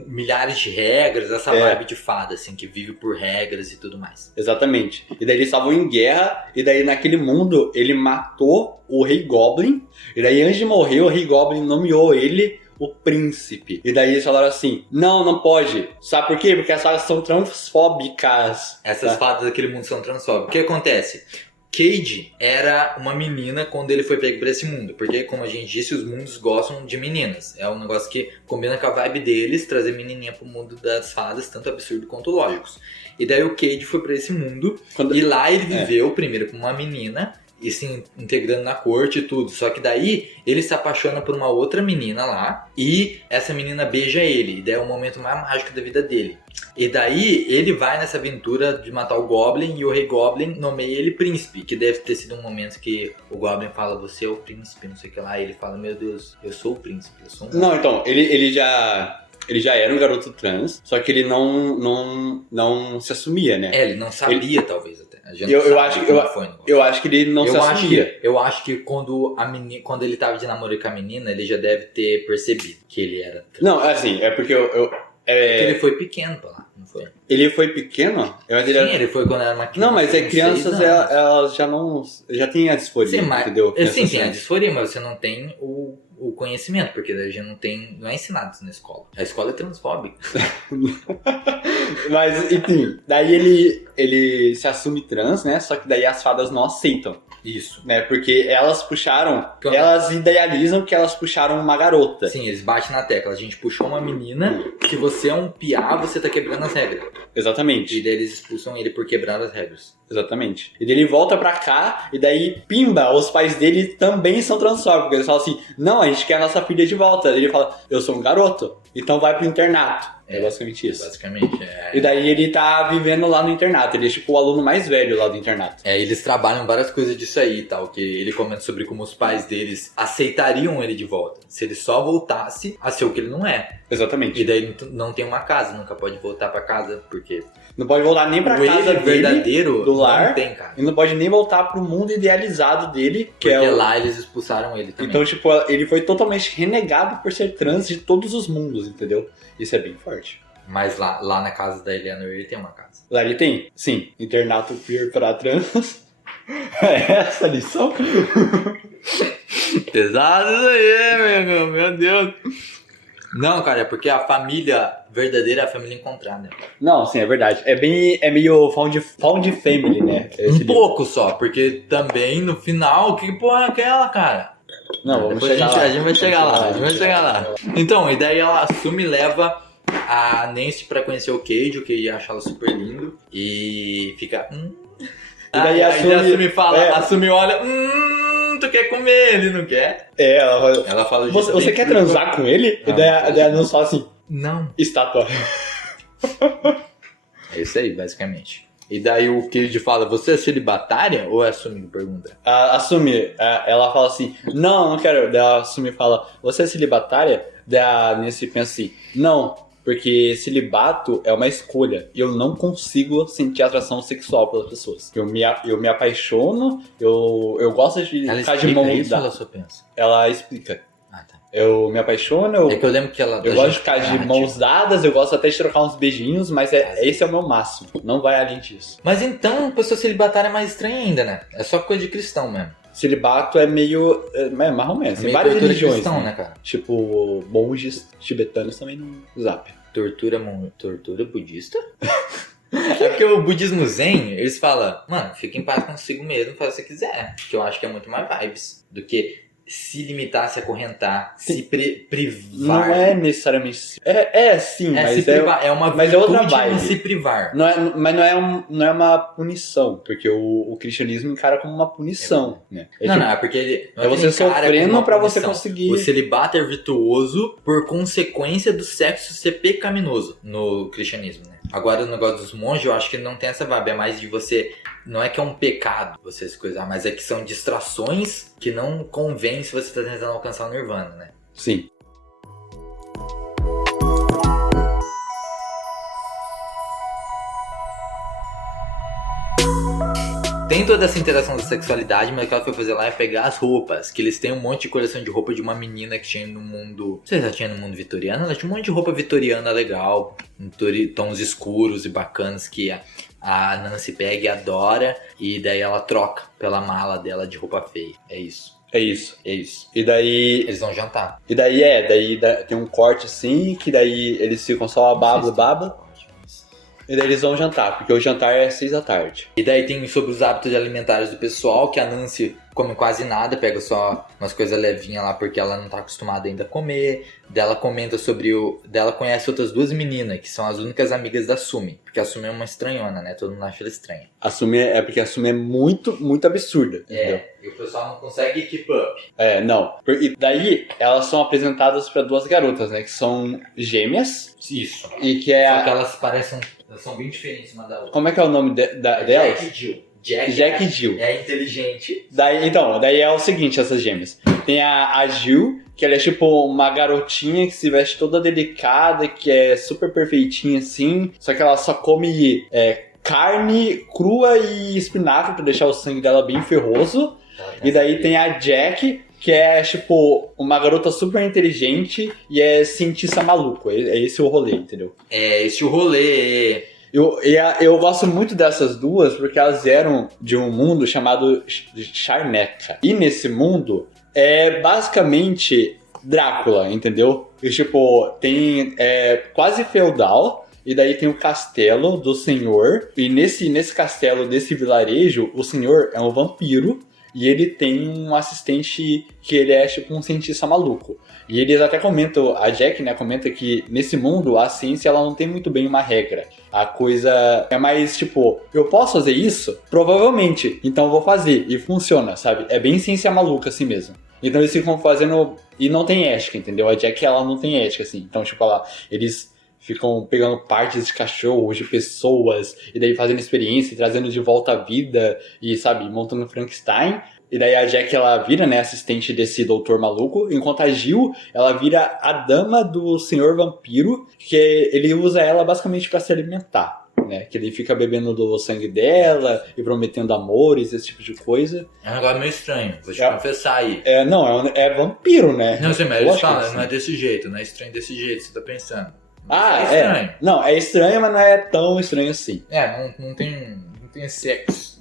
milhares de regras, essa É. vibe de fada, assim, que vive por regras e tudo mais. Exatamente. E daí eles estavam em guerra, e daí naquele mundo ele matou o Rei Goblin, e daí antes de morrer o Rei Goblin nomeou ele o príncipe. E daí eles falaram assim, não pode. Sabe por quê? Porque as fadas são transfóbicas. Essas Tá? fadas daquele mundo são transfóbicas. O que acontece? Cade era uma menina quando ele foi pego pra esse mundo. Porque, como a gente disse, os mundos gostam de meninas. É um negócio que combina com a vibe deles, trazer menininha pro mundo das fadas, tanto absurdo quanto lógicos. E daí o Cade foi pra esse mundo, Quando- e lá ele viveu primeiro com uma menina, e se integrando na corte e tudo. Só que daí ele se apaixona por uma outra menina lá, e essa menina beija ele. E daí é o momento mais mágico da vida dele. E daí ele vai nessa aventura de matar o Goblin, e o Rei Goblin nomeia ele príncipe, que deve ter sido um momento que o Goblin fala, você é o príncipe, não sei o que lá, e ele fala, meu Deus, eu sou o príncipe, eu sou um... Não, então, ele já era um garoto trans, só que ele não se assumia, né? Ele não sabia, talvez, até. A gente Eu não sabe acho que- como foi o negócio. Eu acho que ele não se assumia. Eu acho que quando ele tava de namoro com a menina, ele já deve ter percebido que ele era trans. Não, assim, é porque Porque ele foi pequeno pra lá, não foi? ele foi pequeno, mas ele Sim, ele foi quando era uma criança. Não, mas é com crianças, 6 anos. elas já não... Já tem a disforia, Sim, mas, entendeu? sim, Crianças tem a trans. disforia, mas você não tem o conhecimento, porque daí já não é ensinado isso na escola. A escola é transfóbica. Mas, enfim, daí ele se assume trans, né? Só que daí as fadas não aceitam, Isso. né? Porque elas puxaram... Como? Elas idealizam que elas puxaram uma garota. Sim, eles batem na tecla. A gente puxou uma menina, se você é um piá, você tá quebrando as regras. E Exatamente. daí eles expulsam ele por quebrar as regras. Exatamente. E daí ele volta pra cá, e daí, pimba, os pais dele também são transfóbicos. Eles falam assim, não, a gente quer a nossa filha de volta. Daí ele fala, eu sou um garoto, então vai pro internato. É basicamente isso. Basicamente, E daí ele tá vivendo lá no internato. Ele é tipo o aluno mais velho lá do internato. Eles trabalham várias coisas disso aí e tal, que ele comenta sobre como os pais deles aceitariam ele de volta, se ele só voltasse a ser o que ele não é. Exatamente. E daí ele não tem uma casa, nunca pode voltar pra casa, porque Não pode voltar nem pra o casa ele dele, verdadeiro do lar. não tem casa. E não pode nem voltar pro mundo idealizado dele, que Porque é o... lá eles expulsaram ele também. Então, tipo, ele foi totalmente renegado por ser trans de todos os mundos, entendeu? Isso é bem forte. Mas lá na casa da Eleanor ele tem uma casa. Lá ele tem, sim, internato queer para trans. É essa a lição? Pesado isso aí, meu Deus. Não, cara, é porque a família verdadeira é a família encontrada. Não, sim, é verdade. É meio found family, né? Esse livro. Pouco só, porque também no final, que porra é aquela, cara? Não, vamos Depois chegar lá. a gente vai chegar lá. Então, e daí ela assume e leva a Nancy pra conhecer o Cage, o que acha ela super lindo. E fica... E daí assume fala, é. assume olha... tu quer comer, ele não quer. É, Ela fala... você quer transar com ele? Não. E daí a Nancy fala assim, Não. estátua. É isso aí, basicamente. E daí o Cage fala, você é celibatária? Ou é assume que pergunta? Assume, ela fala assim, não quero. Daí a Assume fala, você é celibatária? Daí a Nancy pensa assim, não, porque celibato é uma escolha. Eu não consigo sentir atração sexual pelas pessoas. Eu me apaixono, eu gosto de Ela ficar de explica mão isso ou dada. ela só pensa? Ela explica. Ah, tá. Eu me apaixono, É que eu lembro que ela... eu gosto de ficar de mãos dadas, eu gosto até de trocar uns beijinhos, mas esse é o meu máximo. Não vai além disso. Mas então, pessoa celibatária é mais estranha ainda, né? É só coisa de cristão mesmo. Celibato é meio... mais ou menos. É Tem meio várias tortura religiões, cristão, né? né, cara? Tipo, monges tibetanos também no zap. Tortura budista? É porque o budismo zen, eles falam, mano, fica em paz consigo mesmo, faz o que você quiser. Que eu acho que é muito mais vibes do que se limitar, se acorrentar, se privar. Não é necessariamente... Sim, mas se privar. É uma mas é outra virtude vibe. de se privar. Mas não é uma punição, porque o cristianismo encara como uma punição, né? Não, é porque ele... É você sofrendo pra você conseguir... O celibato é virtuoso por consequência do sexo ser pecaminoso no cristianismo, né? Agora, o negócio dos monges, eu acho que não tem essa vibe. É mais de você... Não é que é um pecado você se coisar, mas é que são distrações que não convém se você está tentando alcançar o nirvana, né? Sim. Tem toda essa interação da sexualidade, mas o que ela foi fazer lá é pegar as roupas. Que eles têm um monte de coleção de roupa de uma menina que tinha no mundo... Não sei se ela tinha no mundo vitoriano. Ela tinha um monte de roupa vitoriana legal. Em tons escuros e bacanas que a Nancy pega e adora. E daí ela troca pela mala dela de roupa feia. É isso. É isso. É isso. E daí... Eles vão jantar. E daí tem um corte assim, que daí eles ficam só baba. E daí eles vão jantar, porque o jantar é 6 da tarde. E daí tem sobre os hábitos alimentares do pessoal, que a Nancy come quase nada, pega só umas coisas levinhas lá, porque ela não tá acostumada ainda a comer. Dela comenta sobre Dela conhece outras duas meninas, que são as únicas amigas da Sumi. Porque a Sumi é uma estranhona, né? Todo mundo acha ela estranha. Porque a Sumi é muito, muito absurda. Entendeu? E o pessoal não consegue keep up. Não. E daí, elas são apresentadas pra duas garotas, né? Que são gêmeas. Isso. E que é Só que elas parecem... Elas são bem diferentes uma da outra. Como é que é o nome delas? Jack e Jill. Jack e Jill. É inteligente. Daí é o seguinte, essas gêmeas. Tem a Jill, que ela é tipo uma garotinha que se veste toda delicada, que é super perfeitinha assim, só que ela só come carne crua e espinafre pra deixar o sangue dela bem ferroso. E daí tem a Jack, que é tipo uma garota super inteligente e é cientista maluco. É esse o rolê, entendeu? É esse o rolê. Eu gosto muito dessas duas porque elas eram de um mundo chamado Charneca. E nesse mundo é basicamente Drácula, entendeu? E tipo, tem quase feudal. E daí tem o castelo do senhor. E nesse castelo desse vilarejo, o senhor é um vampiro. E ele tem um assistente que ele é tipo um cientista maluco. E eles até comentam, a Jack, né, comenta que nesse mundo a ciência ela não tem muito bem uma regra. A coisa é mais tipo, eu posso fazer isso? Provavelmente, então eu vou fazer. E funciona, sabe? É bem ciência maluca assim mesmo. Então eles ficam fazendo... E não tem ética, entendeu? A Jack, ela não tem ética, assim. Então, tipo, eles ficam pegando partes de cachorros, de pessoas, e daí fazendo experiência, e trazendo de volta à vida, e, sabe, montando Frankenstein. E daí a Jack, ela vira, né, assistente desse doutor maluco, enquanto a Jill, ela vira a dama do senhor vampiro, que ele usa ela basicamente pra se alimentar. Né, que ele fica bebendo do sangue dela e prometendo amores, esse tipo de coisa. É um negócio meio estranho, vou te confessar aí. É vampiro, né? Não sei, mas eles falam, não é desse jeito, não é estranho desse jeito, você tá pensando. É estranho. Não, é estranho, mas não é tão estranho assim. Não tem sexo.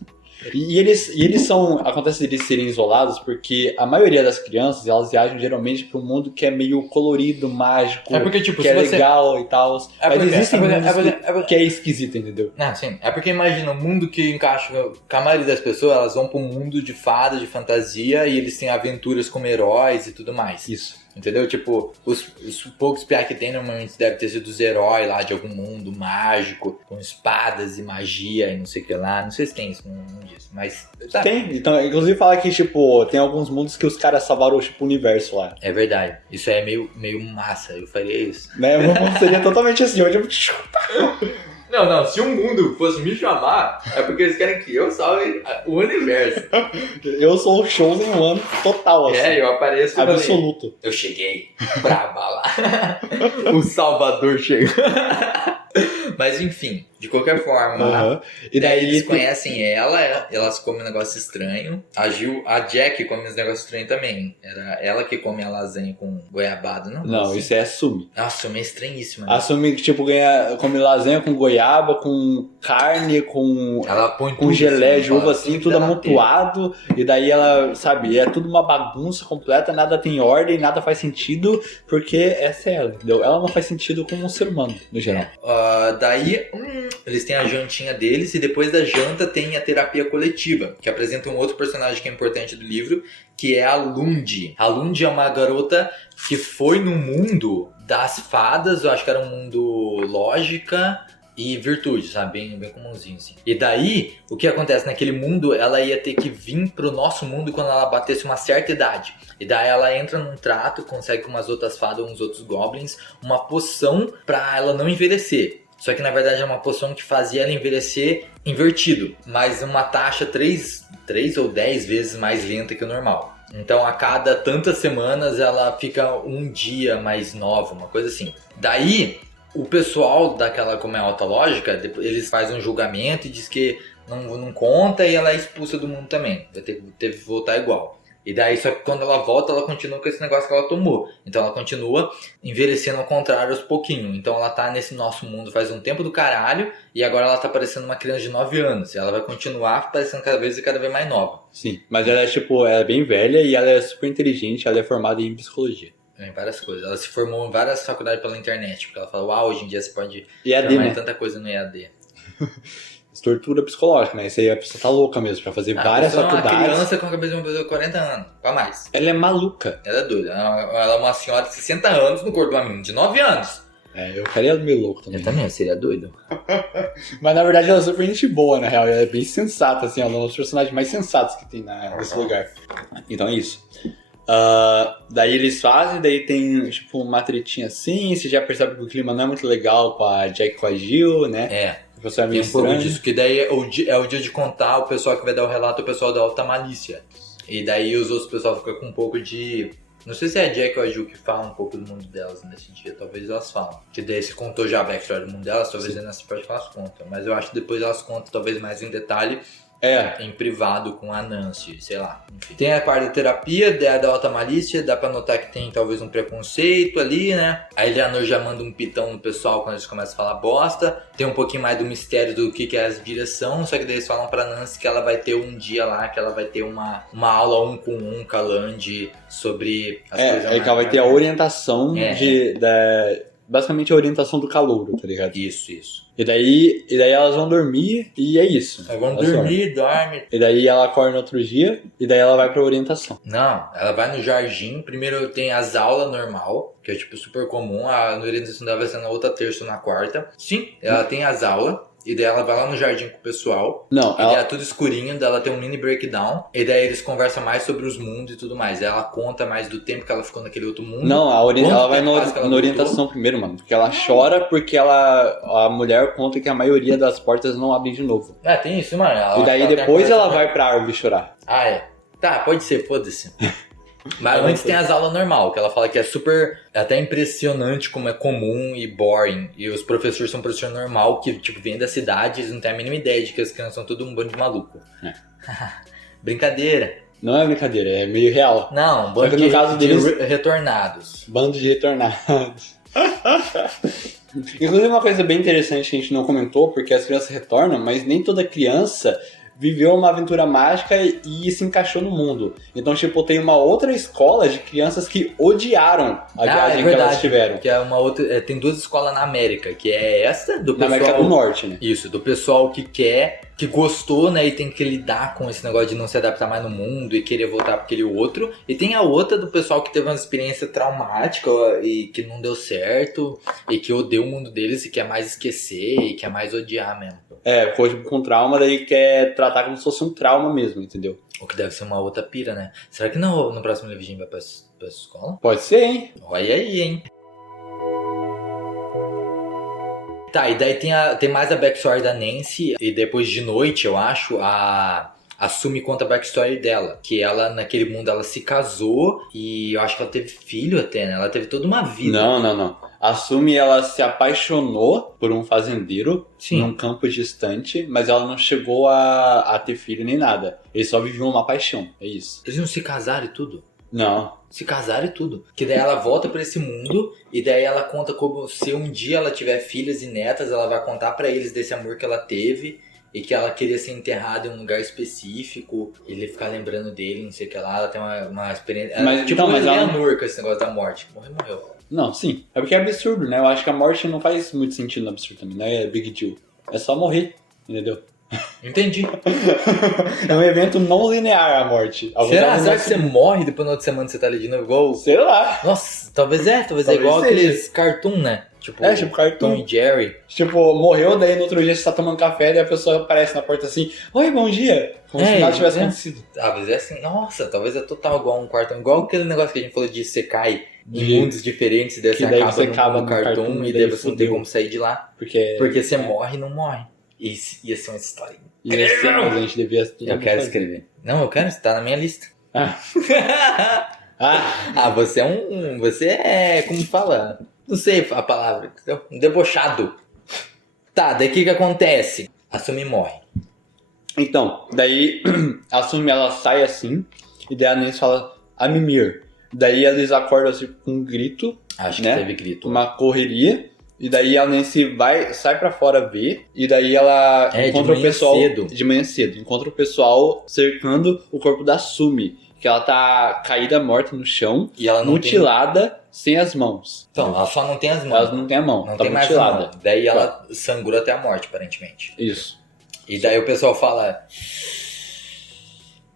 E eles são... Acontece deles serem isolados porque a maioria das crianças, elas viajam geralmente pra um mundo que é meio colorido, mágico, porque, tipo, que é legal e tal. Mas existem mundos que é esquisito, entendeu? Não, sim. É porque imagina, um mundo que encaixa com a maioria das pessoas, elas vão pra um mundo de fadas, de fantasia, e eles têm aventuras como heróis e tudo mais. Isso. Entendeu? Tipo, os poucos piá que tem normalmente deve ter sido os heróis lá de algum mundo mágico, com espadas e magia e não sei o que lá. Não sei se tem isso, não diz. Mas. Sabe? Tem. Então, inclusive fala que, tipo, tem alguns mundos que os caras salvaram tipo, o universo lá. É verdade. Isso é meio massa. Eu faria isso. Né? O mundo seria totalmente assim, onde eu... Não, se um mundo fosse me chamar, é porque eles querem que eu salve o universo. Eu sou o Chosen One total, assim. Eu apareço absoluto. Eu cheguei pra abalar. O Salvador chegou. Mas enfim, de qualquer forma, E daí eles conhecem elas comem um negócio estranho. A Jack come um negócio estranho também. Era ela que come a lasanha com goiabada, não? Não, isso é a Sumi. Nossa, Sumi é estranhíssima. Né? A Sumi que, tipo, come lasanha com goiaba, com carne, com... Ela põe com gelé de uva, assim, tudo amontoado. E daí ela, sabe, é tudo uma bagunça completa, nada tem ordem, nada faz sentido, porque essa é ela, entendeu? Ela não faz sentido como um ser humano, no geral. Daí, eles têm a jantinha deles e depois da janta tem a terapia coletiva, que apresenta um outro personagem que é importante do livro, que é a Lund. A Lund é uma garota que foi no mundo das fadas, eu acho que era um mundo lógica e virtude, sabe? Bem comumzinho, assim. E daí, o que acontece? Naquele mundo, ela ia ter que vir pro nosso mundo quando ela batesse uma certa idade. E daí ela entra num trato, consegue com umas outras fadas, uns outros goblins, uma poção pra ela não envelhecer. Só que na verdade é uma poção que fazia ela envelhecer invertido, mas uma taxa 3 ou 10 vezes mais lenta que o normal. Então a cada tantas semanas ela fica um dia mais nova, uma coisa assim. Daí o pessoal daquela, como é alta lógica, eles fazem um julgamento e diz que não conta e ela é expulsa do mundo também. Vai ter que voltar igual. E daí, só que quando ela volta, ela continua com esse negócio que ela tomou. Então ela continua envelhecendo ao contrário aos pouquinhos. Então ela tá nesse nosso mundo faz um tempo do caralho e agora ela tá parecendo uma criança de 9 anos. E ela vai continuar parecendo cada vez mais nova. Sim, mas ela é tipo, ela é bem velha e ela é super inteligente, ela é formada em psicologia. Em várias coisas. Ela se formou em várias faculdades pela internet. Porque ela fala, uau, hoje em dia você pode formar tanta coisa no EAD. Tortura psicológica, né? Isso aí a pessoa tá louca mesmo pra fazer várias faculdades. É uma criança com a cabeça de uma pessoa de 40 anos, pra mais. Ela é maluca. Ela é doida. Ela é uma senhora de 60 anos no corpo de uma menina de 9 anos. Eu ficaria meio louco também. Eu também, seria doido. Mas na verdade ela é super gente boa, na real. Ela é bem sensata, assim. Ela é um dos personagens mais sensatos que tem nesse lugar. Então é isso. Daí eles fazem, daí tem tipo uma tretinha assim. Você já percebe que o clima não é muito legal com a Jack e com a Jill, né? Tem um pouco disso, que daí é o dia de contar, o pessoal que vai dar o relato é o pessoal da alta malícia. E daí os outros pessoal ficam com um pouco de... Não sei se é a Jack ou a Jill que fala um pouco do mundo delas nesse dia, talvez elas falam. Que daí se contou já a backstory do mundo delas, talvez nessa parte elas contam. Mas eu acho que depois elas contam talvez mais em detalhe. Em privado com a Nancy, sei lá, enfim. Tem a parte da terapia, da alta malícia, dá pra notar que tem talvez um preconceito ali, né? A Eleanor já manda um pitão no pessoal quando eles começam a falar bosta. Tem um pouquinho mais do mistério do que é essa direção, só que daí eles falam pra Nancy que ela vai ter um dia lá, que ela vai ter uma aula 1-1 com a Land sobre as coisas. Que ela vai ter a orientação basicamente a orientação do calouro, tá ligado? Isso. E daí elas vão dormir e é isso. Elas vão dormir, dorme. E daí ela acorda no outro dia e daí ela vai pra orientação. Não, ela vai no jardim, primeiro tem as aulas normal, que é tipo super comum, a orientação dela vai ser na outra terça ou na quarta. Sim, ela tem as aulas. e daí ela vai lá no jardim com o pessoal. Não, E daí é tudo escurinho, daí ela tem um mini breakdown. E daí eles conversam mais sobre os mundos e tudo mais. Daí ela conta mais do tempo que ela ficou naquele outro mundo. Não, ela vai faz que ela na orientação primeiro, mano. Porque ela chora porque a mulher conta que a maioria das portas não abrem de novo. Tem isso, mano. E daí depois ela vai pra árvore chorar. Ah, é. Tá, pode ser, foda-se. Mas antes tem as aulas normal, que ela fala que é super, até impressionante como é comum e boring. E os professores são professor normal, que tipo, vêm da cidade, eles não têm a mínima ideia de que as crianças são tudo um bando de maluco. Brincadeira. Não é brincadeira, é meio real. Não, um Só bando que no caso de deles- retornados. Bando de retornados. Inclusive uma coisa bem interessante que a gente não comentou, porque as crianças retornam, mas nem toda criança viveu uma aventura mágica e se encaixou no mundo. Então, tipo, tem uma outra escola de crianças que odiaram a viagem que elas tiveram. Que é uma outra, tem duas escolas na América, que é essa do Na pessoal... América do Norte, né? Isso, do pessoal que quer, que gostou, né, e tem que lidar com esse negócio de não se adaptar mais no mundo e querer voltar para aquele outro. E tem a outra do pessoal que teve uma experiência traumática e que não deu certo e que odeia o mundo deles e quer mais esquecer e quer mais odiar mesmo. Ficou tipo, com trauma, daí quer tratar como se fosse um trauma mesmo, entendeu? O que deve ser uma outra pira, né? Será que no próximo livro a gente vai pra escola? Pode ser, hein? Olha aí, hein? Tá, e daí tem mais a backstory da Nancy, e depois de noite, eu acho, a Sumi conta a backstory dela. Que ela, naquele mundo, ela se casou e eu acho que ela teve filho até, né? Ela teve toda uma vida. Não. A Sumi, ela se apaixonou por um fazendeiro Sim. num campo distante, mas ela não chegou a ter filho nem nada. Eles só viviam uma paixão, é isso. Eles não se casaram e tudo? Não. Se casaram e tudo. Que daí ela volta pra esse mundo e daí ela conta como se um dia ela tiver filhas e netas, ela vai contar pra eles desse amor que ela teve e que ela queria ser enterrada em um lugar específico, ele ficar lembrando dele, não sei o que lá, ela tem uma experiência... Mas, tipo, então, mas ela- Eleanor com esse negócio da morte. Morreu. Não, sim. É porque é absurdo, né? Eu acho que a morte não faz muito sentido no absurdo também, né? É big deal. É só morrer, entendeu? Entendi. É um evento não linear a morte. Será que você morre e depois na outra semana você tá ali de novo igual... Sei lá. Nossa, talvez é Talvez igual seja. aqueles cartoon, né? Tipo Cartoon. Tom e Jerry. Tipo, morreu, daí no outro dia você tá tomando café, daí a pessoa aparece na porta assim, oi, bom dia. Como se nada tivesse acontecido. Talvez é assim, nossa, talvez é total igual um cartoon. Igual aquele negócio que a gente falou de Sekai em De- mundos diferentes, e daí que você daí acaba você no acaba no cartoon cartoon, e daí daí você não tem fudeu. como sair de lá. Porque Você morre e não morre. Isso ia ser uma história. E esse ano a gente devia... Eu quero escrever. Não, eu quero, tá na minha lista. Ah, Você é Você é. Como fala? Não sei a palavra. Um debochado. Tá, daí o que acontece? A Sumi morre. então, daí a Sumi, ela sai assim, e daí a Nancy fala, a Mimir. Daí eles acordam assim com um grito, Acho né? que teve grito. uma correria, e daí a Nancy sai pra fora ver, e daí ela É, encontra de o manhã pessoal... cedo. De manhã cedo. Encontra o pessoal cercando o corpo da Sumi, que ela tá caída, morta no chão, E ela não mutilada, sem as mãos. Então, ela só não tem as mãos. Ela não tem a mão, Não tá tem mais a mutilada. mão. Daí ela sangrou até a morte, aparentemente. Isso. E daí o pessoal fala...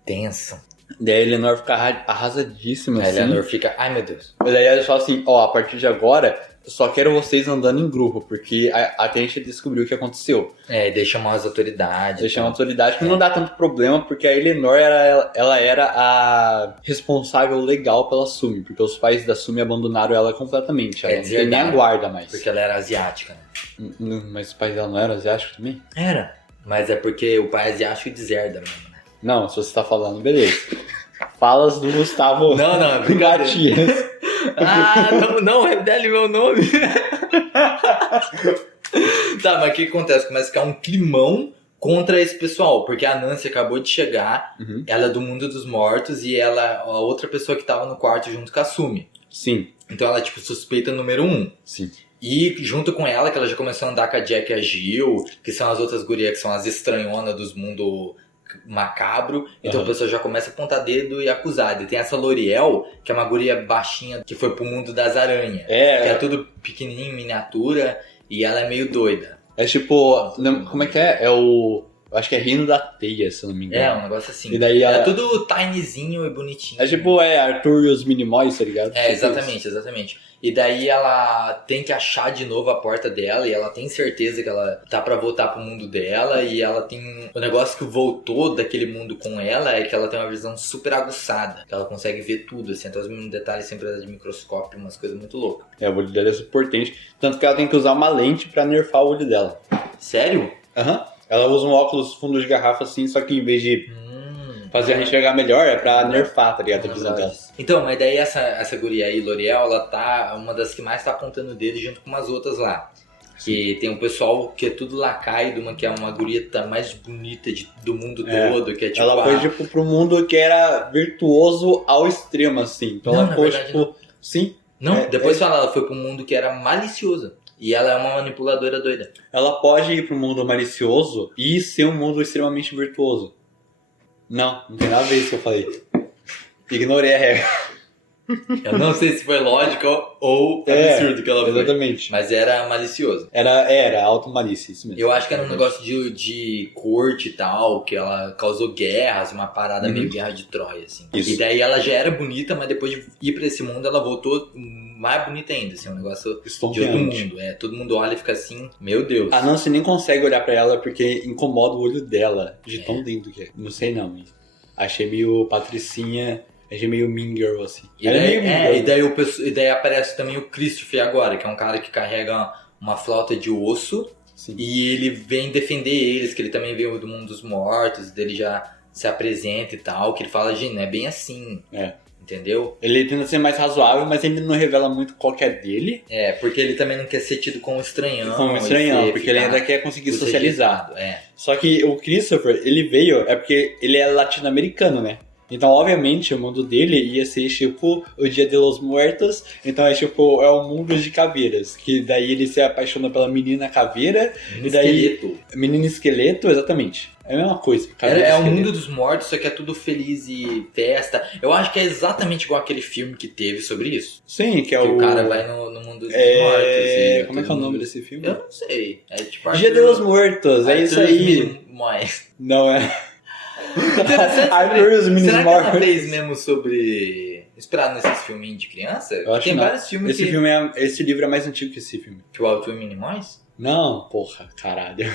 Tenso. Daí a Eleanor fica arrasadíssima, A assim. Eleanor fica... Ai, meu Deus. Mas daí eles falam assim, a partir de agora, eu só quero vocês andando em grupo, porque até a gente descobriu o que aconteceu. É, deixa chamar as autoridades. Deixar uma então. autoridade que não dá tanto problema, porque a Eleanor ela era a responsável legal pela Sumi, porque os pais da Sumi abandonaram ela completamente. Ela não tem nem a deserdaram. guarda mais. Porque ela era asiática, né? Mas os pais dela não eram asiáticos também? Era. Mas é porque o pai é asiático e deserda mesmo, né? Não, se você tá falando, beleza. Falas do Gustavo Não, é brincadeira. Matias. Ah, não revele meu nome. Tá, mas o que acontece? Começa a ficar um climão contra esse pessoal, porque a Nancy acabou de chegar, Uhum. ela é do mundo dos mortos e ela a outra pessoa que tava no quarto junto com a Sumi. Sim, Então ela é tipo suspeita número 1. sim. E junto com ela, que ela já começou a andar com a Jack e a Gil, que são as outras gurias que são as estranhonas dos mundos macabro. Então Uhum. a pessoa já começa a apontar dedo e acusar. E tem essa L'Oreal, que é uma guria baixinha que foi pro mundo das aranhas. Que é tudo pequenininho, miniatura, e ela é meio doida. É tipo, como é que é? É o Eu acho que é Reino da Teia, se eu não me engano. É, um negócio assim. E daí É tudo tinyzinho e bonitinho. É tipo, Arthur e os Minimóis, tá ligado? É, Tipo exatamente. E daí ela tem que achar de novo a porta dela e ela tem certeza que ela tá pra voltar pro mundo dela e ela tem... O negócio que voltou daquele mundo com ela é que ela tem uma visão super aguçada, que ela consegue ver tudo, assim, até os mínimos detalhes sempre de microscópio, umas coisas muito loucas. O olho dela é super potente, tanto que ela tem que usar uma lente pra nerfar o olho dela. Sério? Aham. Ela usa um óculos fundo de garrafa assim, só que em vez de fazer a gente enxergar melhor, é pra nerfar, tá ligado? A visão dela. Então, mas daí essa guria aí, L'Oreal, ela tá uma das que mais tá apontando o dedo junto com umas outras lá. Que tem um pessoal que é tudo lacaio, uma que é uma guria mais bonita do mundo todo, que é tipo... Ela foi, tipo, pro mundo que era virtuoso ao extremo, assim. Então Não, ela foi, verdade, tipo... não. Sim. Não, depois fala, ela foi pro mundo que era malicioso. E ela é uma manipuladora doida. Ela pode ir pro mundo malicioso e ser um mundo extremamente virtuoso. Não tem nada a ver isso que eu falei. Ignorei a regra. Eu não sei se foi lógico ou absurdo que ela foi. Exatamente. Mas era malicioso. Era auto-malícia, isso mesmo. Eu acho que era um negócio de corte e tal, que ela causou guerras, uma parada meio guerra de Troia, assim. Isso. E daí ela já era bonita, mas depois de ir pra esse mundo, ela voltou mais bonita ainda, assim, um negócio de outro Estonteante. mundo. Todo mundo olha e fica assim, meu Deus. A Nancy nem consegue olhar pra ela porque incomoda o olho dela, de tão lindo que é. Não sei não, hein. Achei meio patricinha... Achei meio mean girl, assim. E daí aparece também o Christopher agora, que é um cara que carrega uma flauta de osso. Sim. E ele vem defender eles, que ele também veio do mundo dos mortos, dele já se apresenta e tal, que ele fala, gente, não é bem assim. Entendeu? Ele tenta ser mais razoável, mas ele não revela muito qual que é dele. Porque ele também não quer ser tido como estranhão. Porque ele ainda quer conseguir socializar. É. Só que o Christopher, ele veio, porque ele é latino-americano, né? Então, obviamente, o mundo dele ia ser, tipo, o Dia de los Muertos. Então, é o mundo de caveiras. Que daí ele se apaixona pela menina caveira. Esqueleto. Menino esqueleto, exatamente. É a mesma coisa. É o mundo dos mortos, só que é tudo feliz e festa. Eu acho que é exatamente igual aquele filme que teve sobre isso. Sim, que é o cara vai no mundo dos mortos. Como é que é o nome desse filme? Eu não sei. É tipo Dia de los Muertos, é isso aí. Não é... Interessante, será que ela fez mesmo sobre... Inspirado nesses filminhos de criança? Eu acho tem que vários filmes esse livro é mais antigo que esse filme. Que o Arthur e Minimóis? Não, porra, caralho.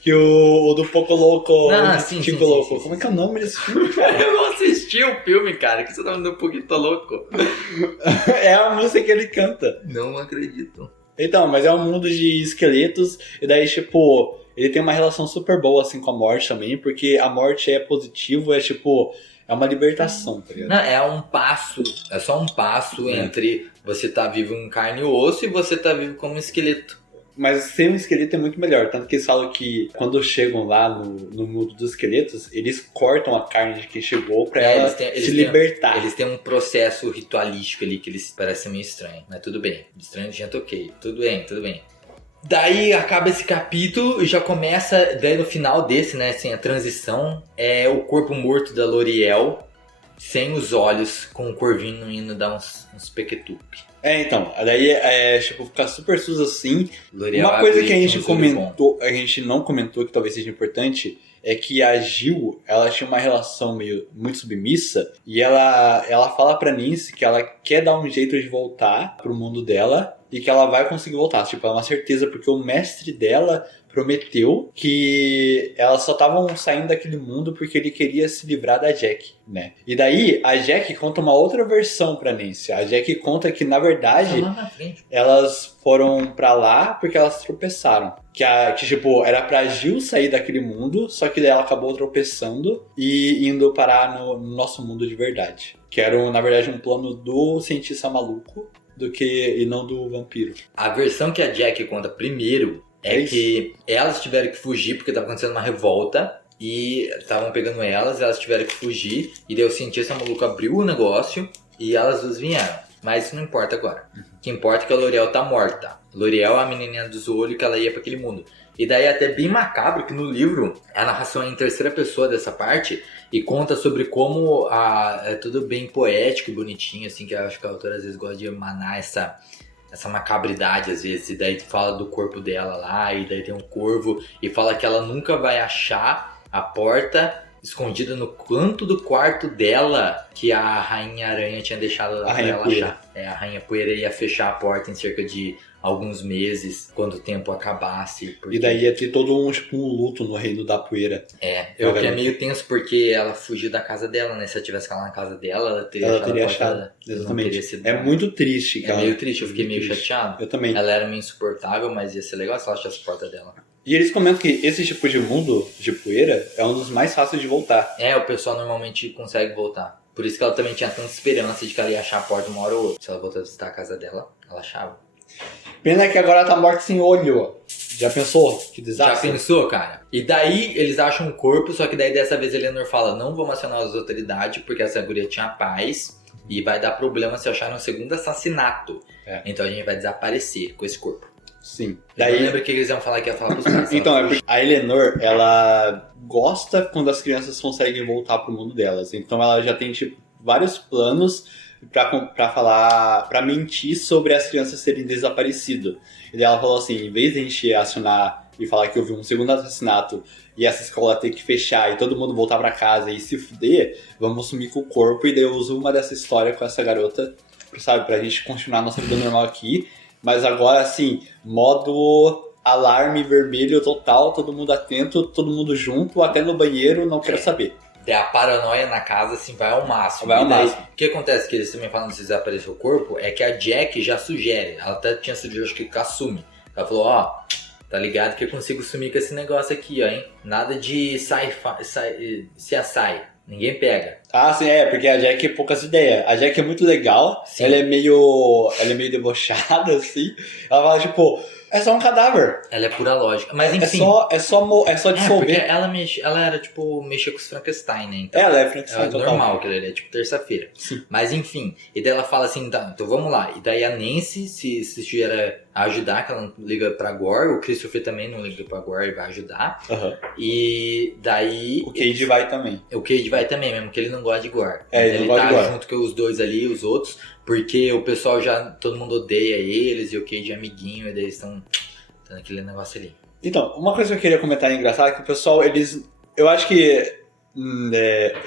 Que o do Poco Louco. Sim, Louco. Como é que é o nome desse filme, cara? Eu não assisti o filme, cara. Que você tá falando do Poquito Louco? É a música que ele canta. Não acredito. Então, mas é um mundo de esqueletos. E daí, tipo... Ele tem uma relação super boa, assim, com a morte também, porque a morte é positivo, é uma libertação, tá ligado? Não, é só um passo entre você tá vivo em carne e osso e você tá vivo como um esqueleto. Mas ser um esqueleto é muito melhor, tanto que eles falam que quando chegam lá no mundo dos esqueletos, eles cortam a carne de quem chegou pra ela se libertar. Eles têm um processo ritualístico ali que eles parecem meio estranho, mas tudo bem. Estranho, gente, ok. Tudo bem. Daí acaba esse capítulo e já começa, daí no final desse, né, assim, a transição, é o corpo morto da L'Oreal, sem os olhos, com o corvinho indo dar uns pequetupe. Então, daí fica super sus assim. L'Oreal, uma coisa que a gente não comentou, que talvez seja importante, é que a Jill, ela tinha uma relação muito submissa, e ela fala pra Nancy que ela quer dar um jeito de voltar pro mundo dela, e que ela vai conseguir voltar. É uma certeza, porque o mestre dela prometeu que elas só estavam saindo daquele mundo porque ele queria se livrar da Jack, né? E daí, a Jack conta uma outra versão pra Nancy. A Jack conta que, na verdade, elas foram pra lá porque elas tropeçaram. Que era pra Jill sair daquele mundo, só que daí ela acabou tropeçando e indo parar no nosso mundo de verdade. Que era, na verdade, um plano do cientista maluco e não do vampiro. A versão que a Jack conta primeiro é que elas tiveram que fugir porque estava acontecendo uma revolta e estavam pegando elas tiveram que fugir e daí o cientista maluco abriu o negócio e elas duas vieram. Mas isso não importa agora. O que importa é que a L'Oreal tá morta. L'Oreal é a menininha dos olhos que ela ia para aquele mundo. E daí é até bem macabro que no livro a narração é em terceira pessoa dessa parte e conta sobre como é tudo bem poético e bonitinho, assim, que eu acho que a autora às vezes gosta de emanar essa macabridade às vezes, e daí fala do corpo dela lá, e daí tem um corvo, e fala que ela nunca vai achar a porta escondida no canto do quarto dela que a Rainha Aranha tinha deixado lá pra ela achar. A Rainha Poeira ia fechar a porta em cerca de alguns meses, quando o tempo acabasse. Porque... E daí ia ter todo um luto no Reino da Poeira. Eu que é meio tenso porque ela fugiu da casa dela, né? Se ela tivesse lá na casa dela, ela teria achado. Exatamente. É muito triste, cara. É meio triste, eu fiquei meio chateado. Eu também. Ela era meio insuportável, mas ia ser legal se ela achasse a porta dela. E eles comentam que esse tipo de mundo de poeira é um dos mais fáceis de voltar. O pessoal normalmente consegue voltar. Por isso que ela também tinha tanta esperança de que ela ia achar a porta uma hora ou outra. Se ela voltasse a visitar a casa dela, ela achava. Pena que agora ela tá morta sem olho. Já pensou? Que desastre. Já pensou, cara? E daí eles acham um corpo, só que daí dessa vez a Eleanor fala, não vamos acionar as autoridades porque essa guria tinha paz e vai dar problema se achar um segundo assassinato. Então a gente vai desaparecer com esse corpo. Sim. Daí eu lembro que eles iam falar que ia falar pros pais. Então, é porque a Eleanor, ela gosta quando as crianças conseguem voltar pro mundo delas. Então ela já tem, tipo, vários planos pra falar, pra mentir sobre as crianças serem desaparecidas. E daí ela falou assim, em vez de a gente acionar e falar que houve um segundo assassinato e essa escola ter que fechar e todo mundo voltar pra casa e se fuder, vamos sumir com o corpo. E daí eu uso uma dessa história com essa garota, sabe, pra gente continuar nossa vida normal aqui. Mas agora, assim, modo alarme vermelho total, todo mundo atento, todo mundo junto, até no banheiro, não quero saber. A paranoia na casa, assim, vai ao máximo. Vai ao máximo. O que acontece, que eles também falam se desaparecer o corpo, é que a Jack já sugere, ela até tinha sugerido, acho que com a Sumi. Ela falou, tá ligado que eu consigo sumir com esse negócio aqui, hein? Nada de CSI. Ninguém pega. Ah, sim, porque a Jack é poucas ideias. A Jack é muito legal, sim. Ela é meio debochada, assim. Ela fala, tipo, é só um cadáver. Ela é pura lógica. Mas enfim. É só dissolver. Porque ela era, tipo, mexer com os Frankenstein, né? Então, ela é Frankenstein total. É normal que ela é, tipo, terça-feira. Sim. Mas enfim. E daí ela fala assim, tá, então vamos lá. E daí a Nancy se estiver a ajudar, que ela não liga pra Gore. O Christopher também não liga pra Gore e vai ajudar. Uhum. E daí... O Cage vai também. O Cage vai também, mesmo que ele não gosta de Gore. Ele tá junto com os dois ali, os outros, porque o pessoal todo mundo odeia eles e o Cage é amiguinho, e daí eles estão naquele negócio ali. Então, uma coisa que eu queria comentar engraçada é que o pessoal, eu acho que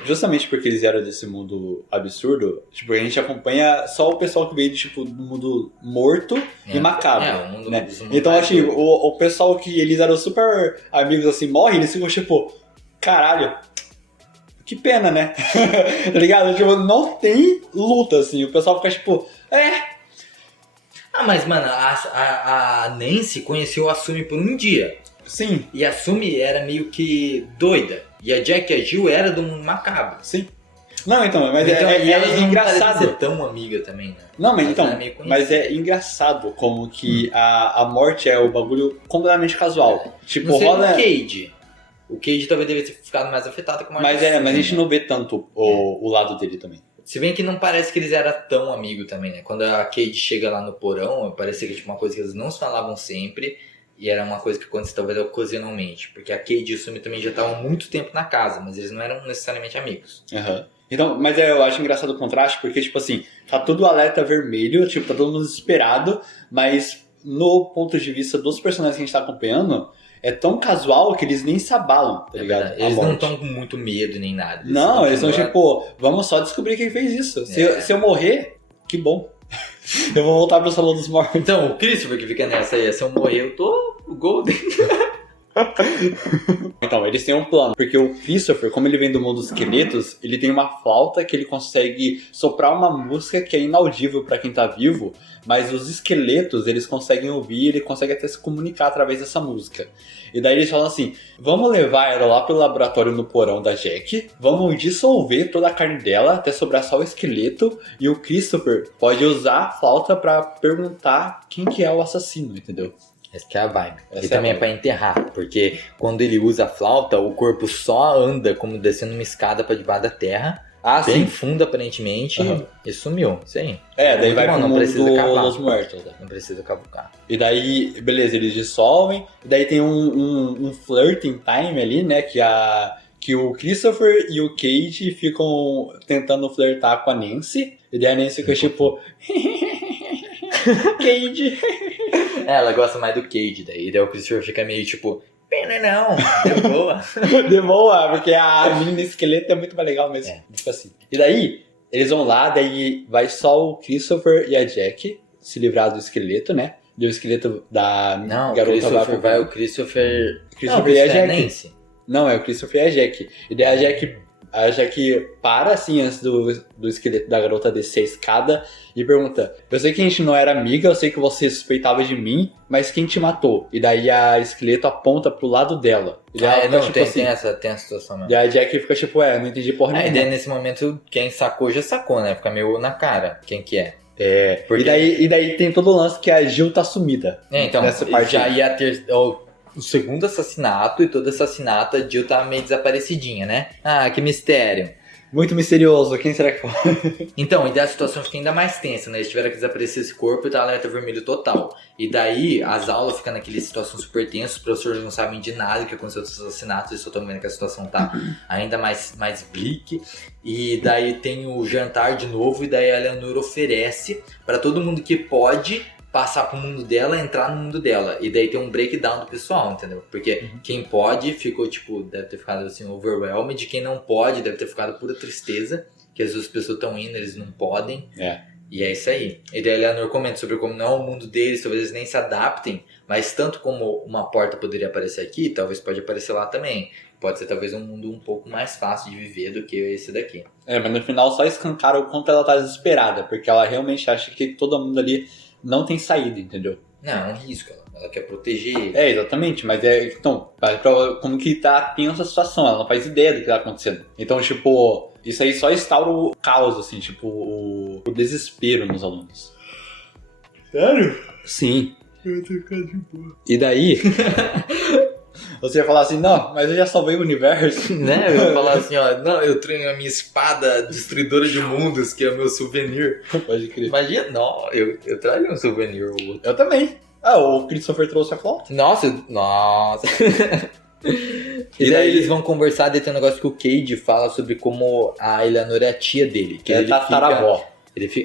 justamente porque eles eram desse mundo absurdo, tipo, a gente acompanha só o pessoal que veio tipo, do mundo morto e macabro. O mundo, né? Então, acho que o pessoal que eles eram super amigos assim, morre, eles ficam tipo, caralho, que pena, né? Tá ligado? Tipo, não tem luta, assim. O pessoal fica tipo, mas, mano, a Nancy conheceu a Sumi por um dia. Sim. E a Sumi era meio que doida. E a Jack e a Jill era do mundo macabro. Sim. Não, então, mas é engraçado. Ser tão amiga também, né? Não, mas é engraçado como que a morte é o bagulho completamente casual. Tipo, não sei rola... o Cage. O Cage talvez devia ter ficado mais afetado com a morte. Mas a gente não vê tanto o lado dele também. Se bem que não parece que eles eram tão amigos também, né? Quando a Cade chega lá no porão, parecia que tipo, uma coisa que eles não se falavam sempre. E era uma coisa que acontecia talvez ocasionalmente. Porque a Cade e o Sumi também já estavam muito tempo na casa, mas eles não eram necessariamente amigos. Uhum. Então, mas eu acho engraçado o contraste, porque, tipo assim, tá tudo alerta vermelho, tipo, tá todo mundo desesperado, mas no ponto de vista dos personagens que a gente tá acompanhando, é tão casual que eles nem se abalam, tá ligado? Verdade. Eles não estão com muito medo nem nada. Eles estão tipo, vamos só descobrir quem fez isso. Se eu morrer, que bom. Eu vou voltar pro Salão dos Mortos. Então, o Christopher que fica nessa aí, se eu morrer, eu tô golden. Então, eles têm um plano, porque o Christopher, como ele vem do mundo dos esqueletos, ele tem uma flauta que ele consegue soprar uma música que é inaudível pra quem tá vivo, mas os esqueletos, eles conseguem ouvir, ele consegue até se comunicar através dessa música. E daí eles falam assim, vamos levar ela lá pro laboratório no porão da Jack, vamos dissolver toda a carne dela até sobrar só o esqueleto, e o Christopher pode usar a flauta pra perguntar quem que é o assassino, entendeu? Essa que é a vibe. E também é pra enterrar, porque quando ele usa a flauta, o corpo só anda como descendo uma escada pra debaixo da terra, bem fundo aparentemente, e sumiu. Isso aí. Daí vai pro mundo dos mortos. Não precisa cavucar. E daí, beleza, eles dissolvem, e daí tem um flirting time ali, né, que o Christopher e o Cage ficam tentando flertar com a Nancy, e daí a Nancy fica tipo... Cade. Ela gosta mais do Cade, daí o Christopher fica meio tipo, pena não, de boa. De boa, porque a menina esqueleto é muito mais legal mesmo. Tipo assim. E daí, eles vão lá, daí vai só o Christopher e a Jack se livrar do esqueleto, né? E o esqueleto da Não, garota Christopher vai o Christopher... Christopher e a é Jack. Nancy. Não, é o Christopher e a Jack. E daí a Jack para assim antes do esqueleto da garota descer a escada e pergunta: eu sei que a gente não era amiga, eu sei que você suspeitava de mim, mas quem te matou? E daí a esqueleto aponta pro lado dela. E daí ela fica, não, tipo tem, assim, tem a situação mesmo. E a Jack fica tipo, não entendi porra E nenhuma. daí nesse momento, quem sacou já sacou, né? Fica meio na cara quem que é. Porque... E daí tem todo o lance que a Jill tá sumida. Então, nessa parte já aí. ia ter o segundo assassinato, e todo assassinato a Jill tá meio desaparecidinha, né? Ah, que mistério. Muito misterioso, quem será que foi? Então, e daí a situação fica ainda mais tensa, né? Eles tiveram que desaparecer esse corpo e tá alerta vermelho total. E daí as aulas ficam naquela situação super tensa, os professores não sabem de nada que aconteceu com os assassinatos, eles só estão vendo que a situação tá ainda mais bleak. E daí tem o jantar de novo, e daí a Eleanor oferece pra todo mundo que pode passar pro mundo dela, entrar no mundo dela. E daí tem um breakdown do pessoal, entendeu? Porque quem pode ficou, tipo, deve ter ficado assim, overwhelmed. Quem não pode deve ter ficado pura tristeza, que as duas pessoas estão indo, eles não podem. E é isso aí. E daí a Eleanor comenta sobre como não é o mundo deles, talvez eles nem se adaptem, mas tanto como uma porta poderia aparecer aqui, talvez pode aparecer lá também. Pode ser talvez um mundo um pouco mais fácil de viver do que esse daqui. Mas no final só escancara o quanto ela tá desesperada, porque ela realmente acha que todo mundo ali não tem saída, entendeu? Não, é um risco, ela quer proteger. Exatamente, mas então, como que tá tensa a situação, ela não faz ideia do que tá acontecendo. Então, tipo, isso aí só instaura o caos, assim, tipo, o desespero nos alunos. Sério? Sim. Eu tenho que ficar de boa. E daí, você ia falar assim, não, mas eu já salvei o universo. Né? Eu ia falar assim, ó, não, eu treino a minha espada destruidora de mundos, que é o meu souvenir. Pode crer. Imagina, não, eu trago um souvenir ou outro. Eu também. O Christopher trouxe a flauta. Nossa. E daí eles vão conversar, daí tem um negócio que o Cade fala sobre como a Eleanor é a tia dele. Que ele tataravó.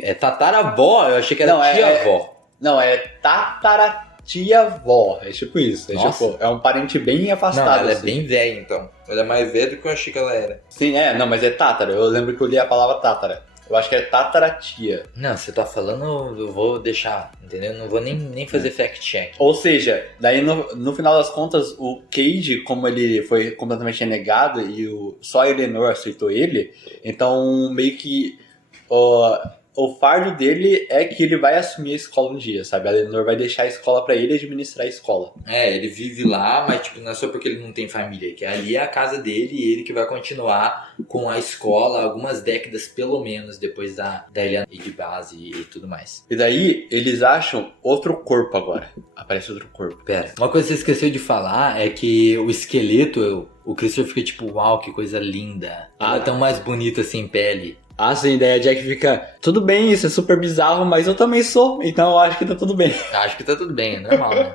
É tataravó? Eu achei que era tia-avó. Não, é tataratia-avó. É tipo isso. Nossa. Tipo, é um parente bem afastado. Não, ela assim. é bem velha, então. Ela é mais velha do que eu achei que ela era. Sim, não, mas é tátara. Eu lembro que eu li a palavra tátara. Eu acho que é tataratia. Não, você tá falando, eu vou deixar, entendeu? Não vou nem fazer fact-check. Ou seja, daí no final das contas, o Cade, como ele foi completamente renegado e só a Eleanor aceitou ele, então meio que o fardo dele é que ele vai assumir a escola um dia, sabe? A Eleanor vai deixar a escola pra ele administrar a escola. Ele vive lá, mas tipo, não é só porque ele não tem família, que ali é a casa dele e ele que vai continuar com a escola algumas décadas, pelo menos, depois da Eleanor ir de base e tudo mais. E daí, eles acham outro corpo agora. Aparece outro corpo. Pera, uma coisa que você esqueceu de falar é que o esqueleto, o Christopher fica tipo, uau, que coisa linda. Ela é tão mais bonita sem pele. Sim, daí a Jack fica, tudo bem, isso é super bizarro, mas eu também sou, então eu acho que tá tudo bem. Acho que tá tudo bem, é normal, né?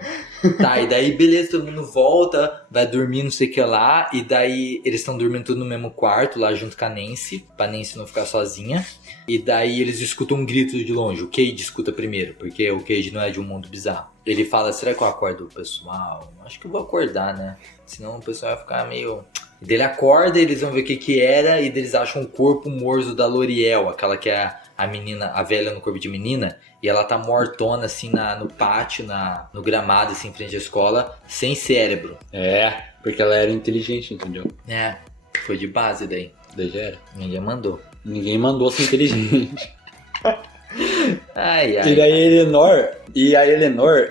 Tá, e daí beleza, todo mundo volta, vai dormir, não sei o que lá, e daí eles estão dormindo tudo no mesmo quarto, lá junto com a Nancy, pra Nancy não ficar sozinha. E daí eles escutam um grito de longe, o Cade escuta primeiro, porque o Cade não é de um mundo bizarro. Ele fala, será que eu acordo o pessoal? Acho que eu vou acordar, né? Senão o pessoal vai ficar meio... E daí ele acorda, eles vão ver o que era, e eles acham o corpo morto da L'Oreal, aquela que é a menina, a velha no corpo de menina, e ela tá mortona assim no pátio, no gramado, assim, em frente à escola, sem cérebro. Porque ela era inteligente, entendeu? Foi de base daí. Daí já era. Ninguém mandou. Ninguém mandou ser inteligente. Ai. E daí a Eleanor,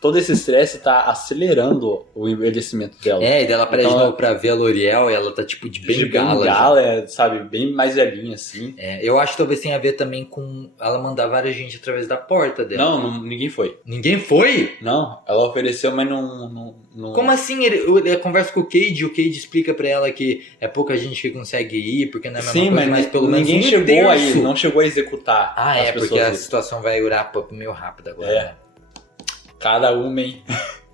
todo esse estresse tá acelerando o envelhecimento dela. E daí ela aparece então, de novo pra ver a L'Oreal e ela tá tipo de bengala. Sabe, bem mais velhinha assim. Eu acho que talvez tenha a ver também com ela mandar várias gente através da porta dela. Não, ninguém foi. Ninguém foi? Não, ela ofereceu, mas não... Como assim? Ele conversa com o Cade e o Cade explica pra ela que é pouca gente que consegue ir, porque não é a mesma coisa, mas pelo menos ninguém chegou aí, não chegou a executar. Porque a situação vai wrap up meio rápido agora. Né? Cada uma, hein?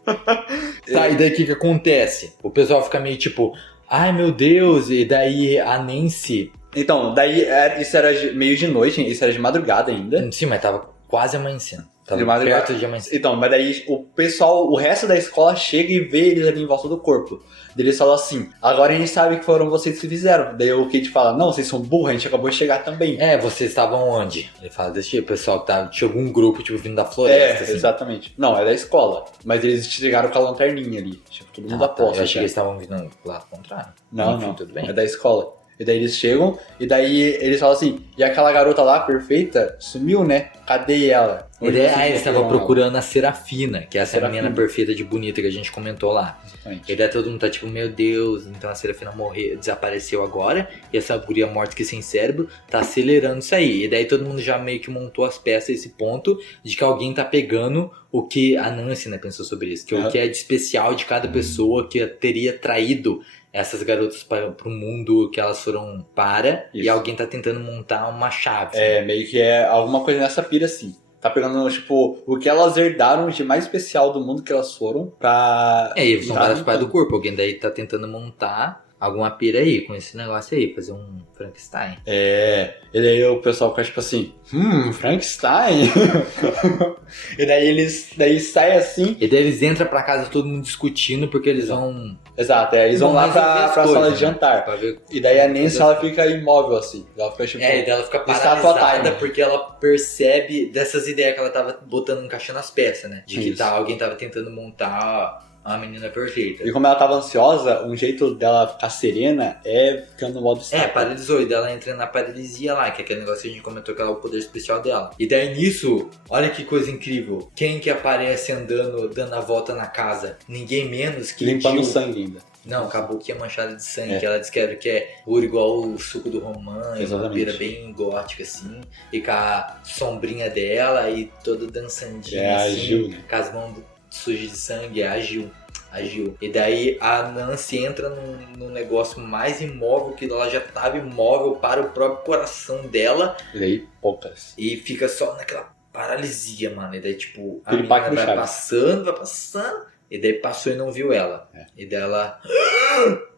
Tá, e daí o que acontece? O pessoal fica meio tipo, ai meu Deus, e daí a Nancy... Então, daí isso era meio de noite, isso era de madrugada ainda. Sim, mas tava quase amanhecendo. Tava De madrugada. perto de amanhecer. Então, mas daí o pessoal, o resto da escola chega e vê eles ali em volta do corpo. Daí eles falam assim, agora a gente sabe que foram vocês que fizeram. Daí o Kate fala, não, vocês são burros, a gente acabou de chegar também. Vocês estavam onde? Ele fala desse tipo, o pessoal que tava, tinha algum grupo, tipo, vindo da floresta, assim. Exatamente. Não, é da escola. Mas eles chegaram com a lanterninha ali. Tipo, todo mundo aposta. Eu achei que eles estavam vindo lá ao contrário. Não, Enfim, não. tudo bem. É da escola. E daí eles chegam, e daí eles falam assim, e aquela garota lá, perfeita, sumiu, né? Cadê ela? Onde vocês Eles estavam encontraram procurando a Serafina, que é essa Serafina. menina perfeita de bonita que a gente comentou lá. ela? Exatamente. E daí todo mundo tá tipo, meu Deus, então a Serafina desapareceu agora, e essa guria morta aqui sem cérebro tá acelerando isso aí. E daí todo mundo já meio que montou as peças a esse ponto de que alguém tá pegando o que a Nancy, né, pensou sobre isso, que o que é de especial de cada pessoa que teria traído essas garotas para o mundo que elas foram e Isso. alguém tá tentando montar uma chave. É, meio que é alguma coisa nessa pira assim. Tá pegando, tipo, o que elas herdaram de mais especial do mundo que elas foram pra... E eles são tá vários pais do juntando. corpo, alguém daí tá tentando montar alguma pira aí com esse negócio aí, fazer um Frankenstein. É, e daí o pessoal fica tipo assim, Frankenstein? E daí sai assim. E daí eles entram pra casa todo mundo discutindo porque eles vão Exato, eles vão lá resolver pra as sala coisas, de jantar. pra ver. E daí a Nancy, ela fica imóvel assim. Ela fica tipo... E daí ela fica estátua paralisada time. porque ela percebe dessas ideias que ela tava botando, encaixando as peças, né? De que Isso. alguém tava tentando montar uma menina perfeita. E como ela tava ansiosa, um jeito dela ficar serena é ficando no modo estátua. Paralisou, e daí ela entra na paralisia lá, que é aquele negócio que a gente comentou que é o poder especial dela. E daí nisso, olha que coisa incrível. Quem que aparece andando, dando a volta na casa? Ninguém menos que Limpando o Jill. sangue ainda. Não, acabou que é manchada de sangue, É. que ela descreve que é puro igual o suco do romã, uma Exatamente. pira bem gótica assim, e com a sombrinha dela e toda dançandinha É a assim, Jill, né? com as mãos sujas de sangue, é a Jill. A Jill. E daí a Nancy entra num negócio mais imóvel, que ela já estava imóvel para o próprio coração dela, E daí, poucas. e fica só naquela paralisia, mano. E daí, tipo, a Aquele pacto menina do vai Chaves. passando, e daí passou e não viu ela. É. E daí ela...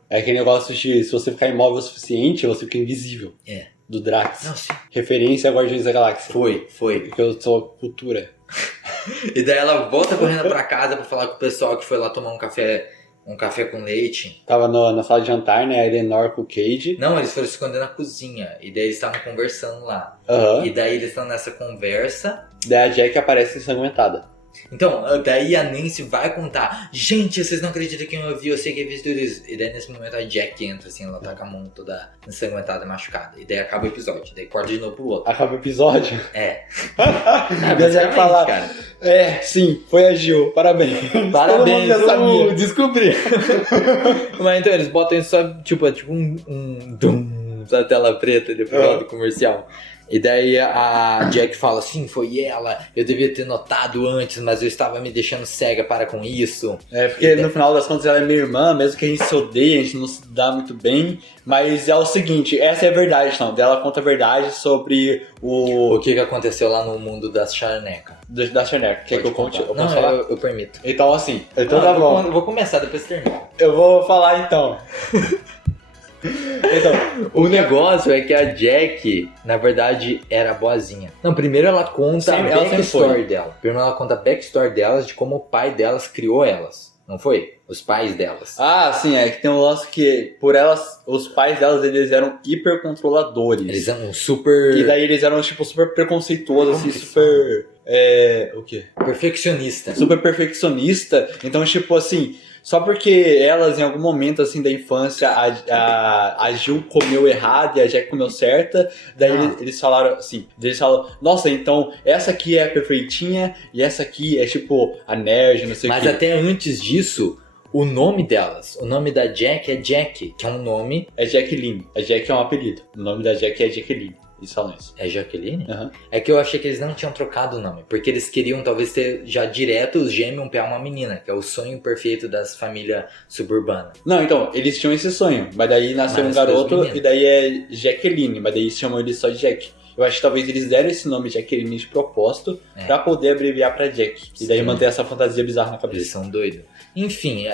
É aquele negócio de se você ficar imóvel o suficiente, você fica invisível. É. Do Drax. Não, sim. Referência a Guardiões da Galáxia. Foi. Porque eu sou cultura. E daí ela volta correndo pra casa pra falar com o pessoal que foi lá tomar um café com leite. Tava na sala de jantar, né? A Eleanor com o Cade. Não, eles foram se esconder na cozinha. E daí eles estavam conversando lá. Aham. E daí eles estão nessa conversa. Daí a Jack aparece ensanguentada. Então, daí a Nancy vai contar. Gente, vocês não acreditam que eu vi, eu sei que eu fiz tudo isso. E daí nesse momento a Jack entra assim, ela tá com a mão toda ensanguentada, machucada. E daí acaba o episódio. Daí corta de novo pro outro. Acaba o episódio. É. Daí a Jack fala, cara. sim, foi a Gil, parabéns. Parabéns, Todo mundo já sabia. descobri. Mas então eles botam isso só, tipo um dum, na tela preta depois do comercial. E daí a Jack fala, sim, foi ela, eu devia ter notado antes, mas eu estava me deixando cega para com isso. É, porque no final das contas ela é minha irmã, mesmo que a gente se odeie, a gente não se dá muito bem. Mas é o seguinte, essa é a verdade, não. Ela conta a verdade sobre O que aconteceu lá no mundo das charnecas. da Chaneca. Quer que eu conte? Eu Não, posso falar? eu permito. Então assim, então tá bom. Eu vou começar, depois você termina. Eu vou falar então. Então, O negócio é que a Jack, na verdade, era boazinha. Não, primeiro ela conta Sim, a ela sempre backstory foi. dela. Primeiro ela conta a backstory delas, de como o pai delas criou elas. Não foi? Os pais delas. sim, é que tem um lance que por elas, os pais delas, eles eram hipercontroladores. Eles eram super E daí eles eram tipo super preconceituosos, Como assim, que super o quê? perfeccionistas. Super perfeccionista. Então, tipo assim, só porque elas em algum momento assim da infância a Jill comeu errado e a Jack comeu certa, daí eles falaram assim, eles falam, nossa, então essa aqui é a perfeitinha e essa aqui é tipo a nerd, não sei o Mas quê. até antes disso, o nome delas, o nome da Jack é Jack, que é um nome... É Jacqueline. A Jack é um apelido. O nome da Jack é Jacqueline. Eles falam isso. É Jaqueline? Aham. É que eu achei que eles não tinham trocado o nome, porque eles queriam talvez ter já direto os gêmeos pegar uma menina, que é o sonho perfeito das famílias suburbanas. Não, então, eles tinham esse sonho, mas daí nasceu um Mas depois garoto menino. e daí é Jacqueline, mas daí eles chamam ele só de Jack. Eu acho que talvez eles deram esse nome Jacqueline de propósito pra poder abreviar pra Jack. E daí Sim. manter essa fantasia bizarra na Eles cabeça. são doidos. Enfim,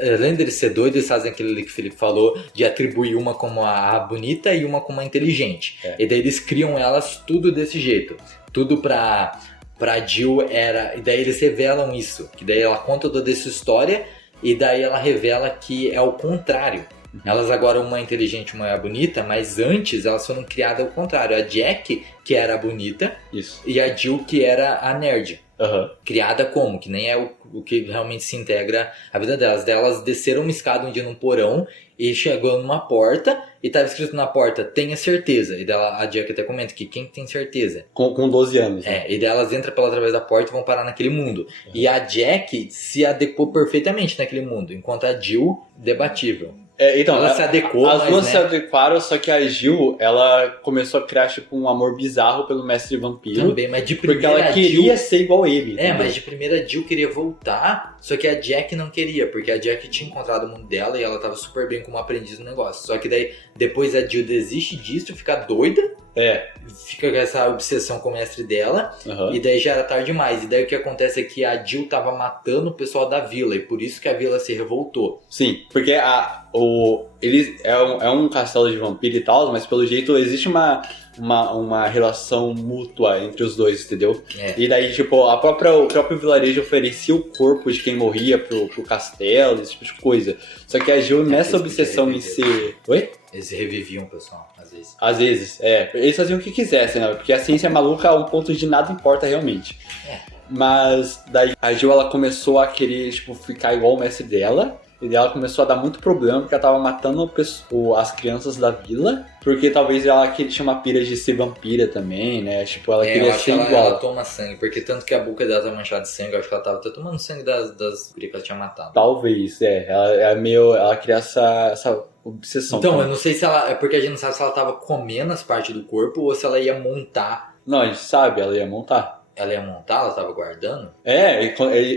além deles ser doidos, eles fazem aquilo ali que o Felipe falou, de atribuir uma como a bonita e uma como a inteligente. É. E daí eles criam elas tudo desse jeito. Tudo pra pra Jill era... E daí eles revelam isso. Que daí ela conta toda essa história e daí ela revela que é o contrário. Elas agora, uma é inteligente, uma é bonita, mas antes elas foram criadas ao contrário. A Jack, que era a bonita, Isso. e a Jill, que era a nerd. Aham. Criada como? Que nem é o que realmente se integra à vida delas. Elas desceram uma escada um dia num porão e chegou numa porta e tava escrito na porta, tenha certeza. E dela, a Jack até comenta que quem tem certeza? Com 12 anos. Né? E daí elas entram através da porta e vão parar naquele mundo. E a Jack se adequou perfeitamente naquele mundo, enquanto a Jill, debatível. Então, Ela se adequou, as mas, duas né? se adequaram, só que a Jill, ela começou a criar, tipo, um amor bizarro pelo mestre vampiro. Também, mas de Porque primeira ela queria Jill... ser igual a ele. entendeu? mas de primeira a Jill queria voltar, só que a Jack não queria, porque a Jack tinha encontrado o mundo dela e ela tava super bem como aprendiz no negócio. Só que daí, depois a Jill desiste disso, fica doida, fica com essa obsessão com o mestre dela, Aham. e daí já era tarde demais. E daí o que acontece é que a Jill tava matando o pessoal da vila, e por isso que a vila se revoltou. Sim, porque eles é um castelo de vampiro e tal, mas pelo jeito existe uma relação mútua entre os dois, entendeu? E daí, tipo, o próprio vilarejo oferecia o corpo de quem morria pro castelo, esse tipo de coisa. Só que a Jill, nessa eles obsessão em podiam ser... Oi? Eles reviviam o pessoal, às vezes. Às vezes, eles faziam o que quisessem, né? Porque a ciência maluca a um ponto de nada importa realmente. Mas daí a Jill, ela começou a querer, tipo, ficar igual o mestre dela. E daí ela começou a dar muito problema, porque ela tava matando as crianças da vila. Porque talvez ela tinha uma pira de ser vampira também, né? Tipo, ela eu queria acho ser que igual. ela toma sangue, porque tanto que a boca dela tá manchada de sangue, eu acho que ela tava até tomando sangue das gurias que ela tinha matado. Talvez, ela queria essa obsessão. Então, também. eu não sei se ela... É porque a gente não sabe se ela tava comendo as partes do corpo ou se ela ia montar. Não, a gente sabe, ela ia montar. Ela ia montar, ela tava guardando?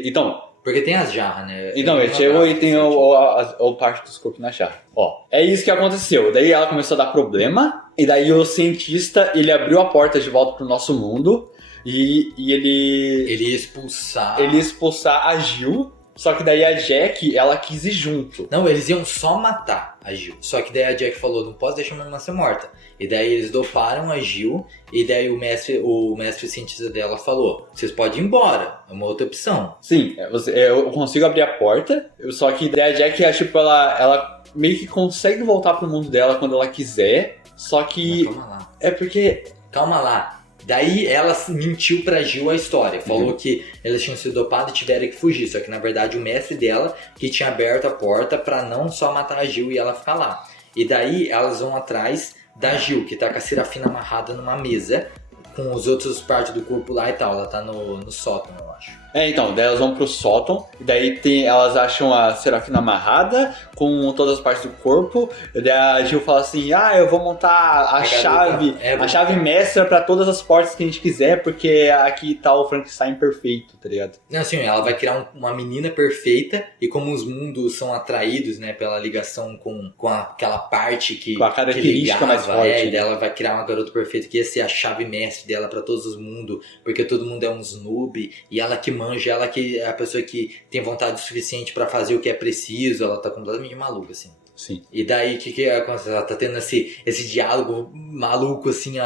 Então... Porque tem as jarras, né? Então, ele chegou e tem o parte dos corpos na jarra. É isso que aconteceu. Daí ela começou a dar problema. E daí o cientista, ele abriu a porta de volta pro nosso mundo. E ele ia expulsar... ia expulsar a Jill. Só que daí a Jack, ela quis ir junto. Não, eles iam só matar a Jill. Só que daí a Jack falou, não posso deixar minha irmã ser morta. E daí eles doparam a Jill. E daí o mestre cientista dela falou, vocês podem ir embora, é uma outra opção. Sim, eu consigo abrir a porta. Só que daí a Jack, tipo, ela meio que consegue voltar pro mundo dela quando ela quiser. Só que... Mas calma lá. É porque... Calma lá. Daí ela mentiu pra Jill a história. Falou que eles tinham sido dopados e tiveram que fugir. Só que na verdade o mestre dela que tinha aberto a porta pra não só matar a Jill e ela ficar lá. E daí elas vão atrás da Jill, que tá com a Serafina amarrada numa mesa, com os outros partes do corpo lá e tal. Ela tá no sótão, eu acho. Então, daí elas vão pro sótão, e daí elas acham a Serafina amarrada, com todas as partes do corpo, e daí a Jill fala assim, eu vou montar a chave mestra pra todas as portas que a gente quiser, porque aqui tá o Frankenstein perfeito, tá ligado? Não, assim, ela vai criar uma menina perfeita, e como os mundos são atraídos, né, pela ligação com aquela parte que com a característica que ligava, mais forte. E ela vai criar uma garota perfeita que ia ser a chave mestre dela pra todos os mundos, porque todo mundo é um snoop, e ela que manja, ela que é a pessoa que tem vontade o suficiente pra fazer o que é preciso, ela tá completamente maluca, assim. Sim. E daí, o que acontece? Ela tá tendo esse diálogo maluco, assim,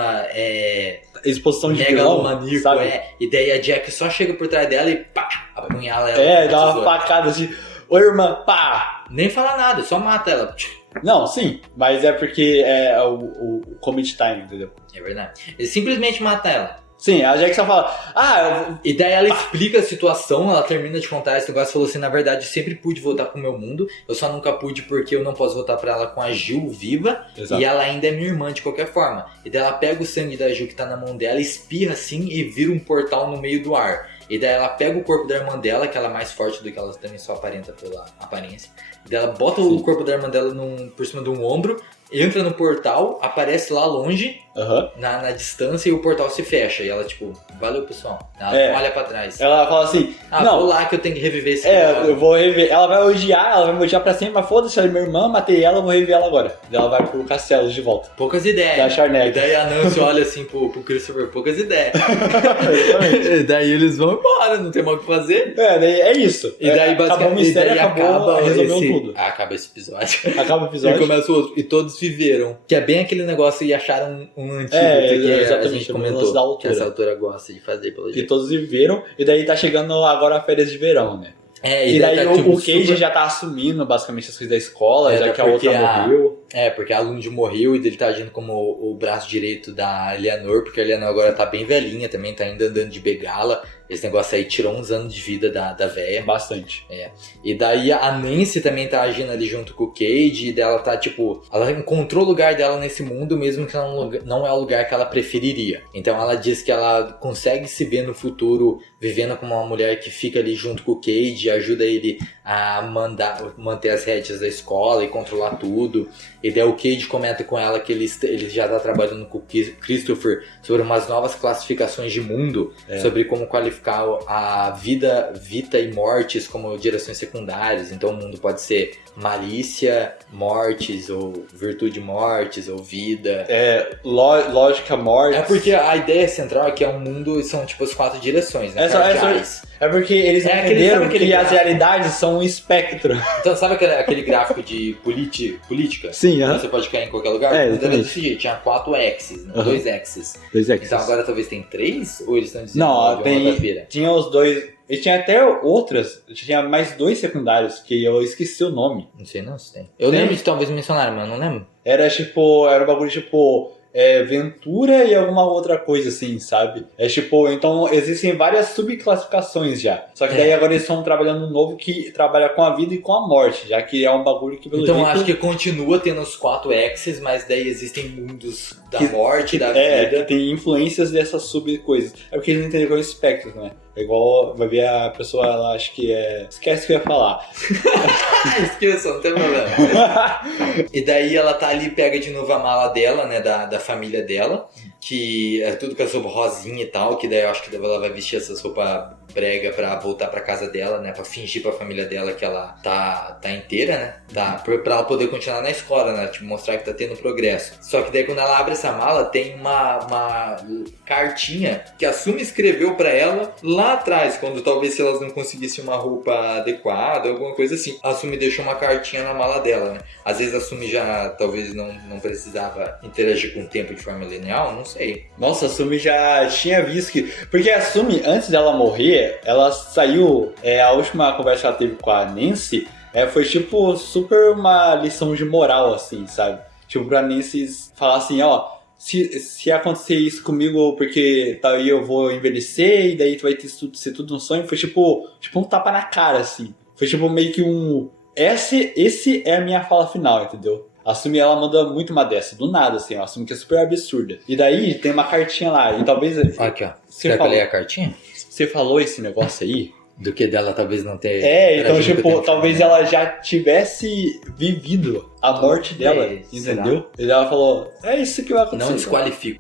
exposição de vilão, megalomaníaco, sabe? E daí a Jack só chega por trás dela e pá, apunhala ela. Dá uma facada assim, ô irmã, pá! Nem fala nada, só mata ela. Não, sim, mas é porque é o commit time, entendeu? É verdade. Ele simplesmente mata ela. Sim, a Jack só fala, E daí ela explica a situação, ela termina de contar esse negócio e falou assim, na verdade eu sempre pude voltar pro meu mundo, eu só nunca pude porque eu não posso voltar pra ela com a Jill viva, Exato. e ela ainda é minha irmã de qualquer forma. E daí ela pega o sangue da Jill que tá na mão dela, espirra assim e vira um portal no meio do ar. E daí ela pega o corpo da irmã dela, que ela é mais forte do que ela também só aparenta pela aparência. E daí ela bota o corpo da irmã dela por cima de um ombro, entra no portal, aparece lá longe, na distância, e o portal se fecha. E ela, tipo, valeu pessoal. Ela olha pra trás. Ela fala assim, não, vou lá que eu tenho que reviver esse eu vou reviver. Ela vai me odiar pra sempre, mas foda-se, ela é minha irmã, matei ela, eu vou reviver ela agora. Daí ela vai pro castelo de volta. Poucas ideias. Da Charnec. E daí a Nancy olha assim pro Christopher, poucas ideias. E daí eles vão embora, não tem mais o que fazer. Daí é isso. E daí acabou o mistério, resolveu tudo. Acaba esse episódio. Acaba o episódio. E começa o outro. E todos viveram. Que é bem aquele negócio e acharam um antídoto que a exatamente, gente o comentou. lance da Que altura. essa autora gosta de fazer, pelo E jeito. todos viveram, e daí tá chegando agora a férias de verão, né? É, E daí tá, o tipo, Cage super- já tá assumindo basicamente as coisas da escola, É, já até que a outra porque morreu. porque a Lund morreu e ele tá agindo como o braço direito da Eleanor, porque a Eleanor agora tá bem velhinha também, tá ainda andando de bengala. Esse negócio aí tirou uns anos de vida da véia. Bastante. E daí a Nancy também tá agindo ali junto com o Cage, e dela tá tipo, ela encontrou o lugar dela nesse mundo, mesmo que não é o lugar que ela preferiria. Então ela diz que ela consegue se ver no futuro vivendo como uma mulher que fica ali junto com o Cage, ajuda ele a manter as rédeas da escola e controlar tudo. E daí o Cage comenta com ela que ele já tá trabalhando com o Christopher sobre umas novas classificações de mundo, sobre como qualificar a vida, vita e mortes como direções secundárias. Então o mundo pode ser malícia, mortes, ou virtude, mortes, ou vida. Lógica, morte. É porque a ideia central é que é um mundo, são tipo as 4 direções, né? É porque eles sabe entenderam aquele que as gráfico? realidades são um espectro. Então sabe aquele gráfico de política? Sim, Você pode cair em qualquer lugar? É, Era exatamente. desse jeito, tinha 4 axes, né? Uhum. 2 axes. Dois X's. Então agora talvez tem 3? Ou eles estão dizendo Não, de uma outra pira? tinha os dois. E tinha até outras. Tinha mais 2 secundários que eu esqueci o nome. Não sei não se tem. Eu Tem. lembro de talvez mencionaram, mas eu não lembro. Era um bagulho tipo. Ventura e alguma outra coisa assim, sabe? Então existem várias subclassificações já. Só que daí agora eles estão trabalhando um novo que trabalha com a vida e com a morte, já que é um bagulho que pelo Então jeito... acho que continua tendo os 4 axes, mas daí existem mundos da Que- morte, da que vida. tem influências dessas subcoisas. É porque eles não entendem que é um espectro, né? É igual, vai ver a pessoa, ela acha que é... Esquece o que eu ia falar. Esqueça, não tem problema. E daí ela tá ali, pega de novo a mala dela, né, da família dela, que é tudo com a roupa rosinha e tal, que daí eu acho que ela vai vestir essas roupas brega pra voltar pra casa dela, né, pra fingir pra família dela que ela tá inteira, né, pra ela poder continuar na escola, né, tipo, mostrar que tá tendo progresso. Só que daí quando ela abre essa mala, tem uma cartinha que a Sumi escreveu pra ela lá atrás, quando talvez se elas não conseguissem uma roupa adequada, alguma coisa assim. A Sumi deixou uma cartinha na mala dela, né? Às vezes a Sumi já talvez não precisava interagir com o tempo de forma linear, não sei. Nossa, a Sumi já tinha visto que... Porque a Sumi, antes dela morrer, ela saiu... a última conversa que ela teve com a Nancy foi tipo super uma lição de moral, assim, sabe? Tipo, pra Nancy falar assim, ó... Se acontecer isso comigo, porque aí eu vou envelhecer e daí vai ser tudo um sonho, foi tipo um tapa na cara, assim. Foi tipo meio que um... Esse é a minha fala final, entendeu? A Sumi, ela manda muito uma dessa, do nada, assim, a Sumi que é super absurda. E daí tem uma cartinha lá, e talvez... Aqui, ó. Você Quer que eu falou, leia a cartinha? você falou esse negócio aí? Do que dela talvez não ter... Então, interagido com o tipo, tempo de talvez forma ela já tivesse vivido a morte dela, entendeu? E ela falou, é isso que vai acontecer.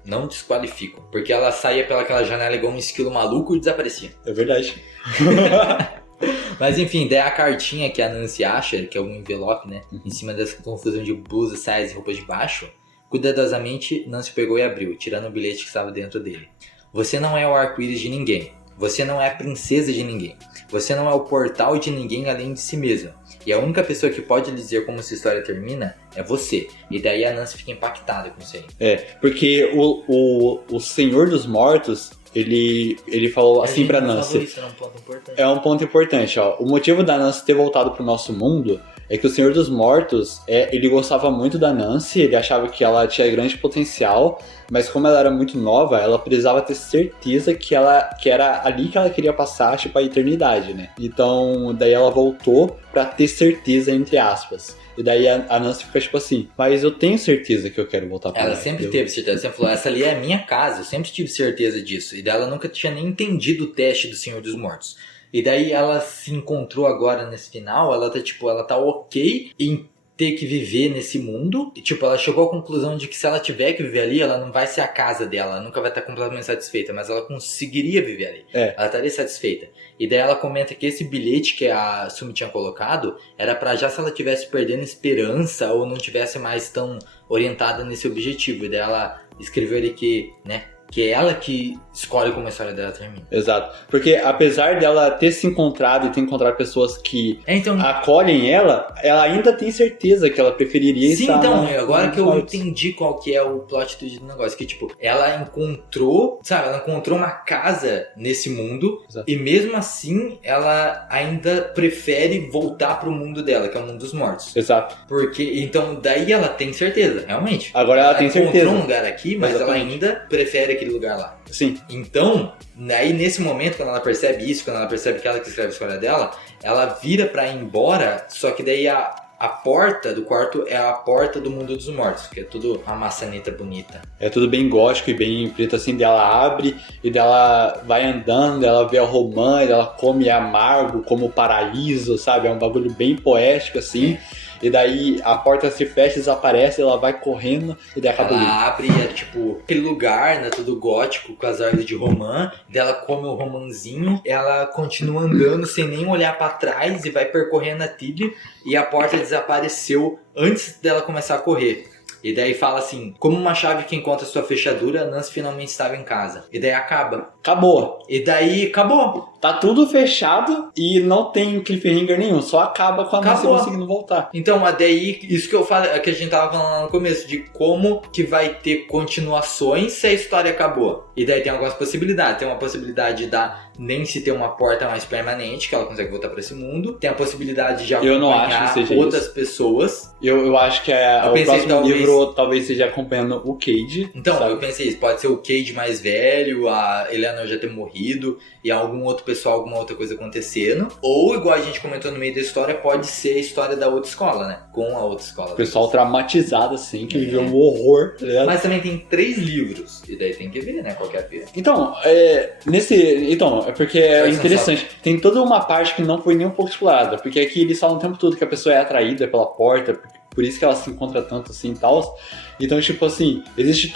Não desqualifico. Porque ela saía pelaquela janela igual um esquilo maluco e desaparecia. É verdade. Mas enfim, daí a cartinha que a Nancy acha, que é um envelope, né? Em cima dessa confusão de blusas, saias e roupas de baixo, cuidadosamente Nancy pegou e abriu, tirando o bilhete que estava dentro dele. Você não é o arco-íris de ninguém. Você não é a princesa de ninguém. Você não é o portal de ninguém além de si mesma. E a única pessoa que pode lhe dizer como essa história termina é você. E daí a Nancy fica impactada com isso aí. Porque o Senhor dos Mortos, ele falou assim pra Nancy. Isso era um ponto importante. É um ponto importante, ó. O motivo da Nancy ter voltado pro nosso mundo é que o Senhor dos Mortos, ele gostava muito da Nancy, ele achava que ela tinha grande potencial, mas como ela era muito nova, ela precisava ter certeza que era ali que ela queria passar, tipo, a eternidade, né? Então, daí ela voltou pra ter certeza, entre aspas. E daí a Nancy fica tipo assim, mas eu tenho certeza que eu quero voltar pra lá. Ela sempre teve certeza, sempre falou, essa ali é a minha casa, eu sempre tive certeza disso. E daí ela nunca tinha nem entendido o teste do Senhor dos Mortos. E daí ela se encontrou agora nesse final, ela tá ok em ter que viver nesse mundo. E tipo, ela chegou à conclusão de que se ela tiver que viver ali, ela não vai ser a casa dela, ela nunca vai estar completamente satisfeita, mas ela conseguiria viver ali. Ela estaria satisfeita. E daí ela comenta que esse bilhete que a Sumi tinha colocado era pra já se ela tivesse perdendo esperança ou não tivesse mais tão orientada nesse objetivo. E daí ela escreveu ali que, né, que é ela que escolhe como a história dela termina. Exato. Porque apesar dela ter se encontrado e ter encontrado pessoas que Então, acolhem ela ainda tem certeza que ela preferiria sim, estar então, na- agora nos que eu mortos. entendi qual que é o plot twist do negócio, que tipo, ela encontrou, sabe, ela encontrou uma casa nesse mundo, Exato. e mesmo assim, ela ainda prefere voltar pro mundo dela, que é o mundo dos mortos. Exato. Porque, então, daí ela tem certeza, realmente. Agora ela tem encontrou certeza. um lugar aqui, mas ela Exatamente. ainda prefere aquele lugar lá. Sim. Então, aí nesse momento, quando ela percebe isso, quando ela percebe que ela que escreve a história dela, ela vira pra ir embora, só que daí a porta do quarto é a porta do mundo dos mortos, que é tudo uma maçaneta bonita. É tudo bem gótico e bem preto assim, dela abre e dela vai andando, ela vê a romã, e ela come amargo, como o paraíso, sabe? É um bagulho bem poético assim. E daí a porta se fecha, desaparece, ela vai correndo e daí acaba o livro. Ela abre, é tipo, aquele lugar, né, tudo gótico, com as árvores de romã, dela come o romãzinho, ela continua andando sem nem olhar pra trás e vai percorrendo a trilha, e a porta desapareceu antes dela começar a correr. E daí fala assim, como uma chave que encontra sua fechadura, Nancy finalmente estava em casa. E daí acaba. Acabou. E daí acabou. Tá tudo fechado e não tem cliffhanger nenhum, só acaba com a Nancy Acabou. conseguindo voltar. Então, daí, isso que eu falei, que a gente tava falando lá no começo, de como que vai ter continuações se a história acabou. E daí tem algumas possibilidades. Tem uma possibilidade da Nancy ter uma porta mais permanente, que ela consegue voltar pra esse mundo. Tem a possibilidade de Eu não acho acompanhar que seja outras pessoas. Eu acho que Eu o pensei, próximo talvez- livro talvez seja acompanhando o Cade. Então, sabe? eu pensei isso, pode ser o Cade mais velho, a Eleanor já ter morrido e algum outro pessoal, alguma outra coisa acontecendo. Ou, igual a gente comentou no meio da história, pode ser a história da outra escola, né? Com a outra escola. O pessoal traumatizado assim, que viveu um horror, tá ligado? Mas também tem 3 livros, e daí tem que ver, né? Qual que é a pira. Então, é porque é Faz interessante. Tem toda uma parte que não foi nem um pouco explorada. Porque aqui eles falam o tempo todo que a pessoa é atraída pela porta, por isso que ela se encontra tanto assim e tal. Então, tipo assim, existe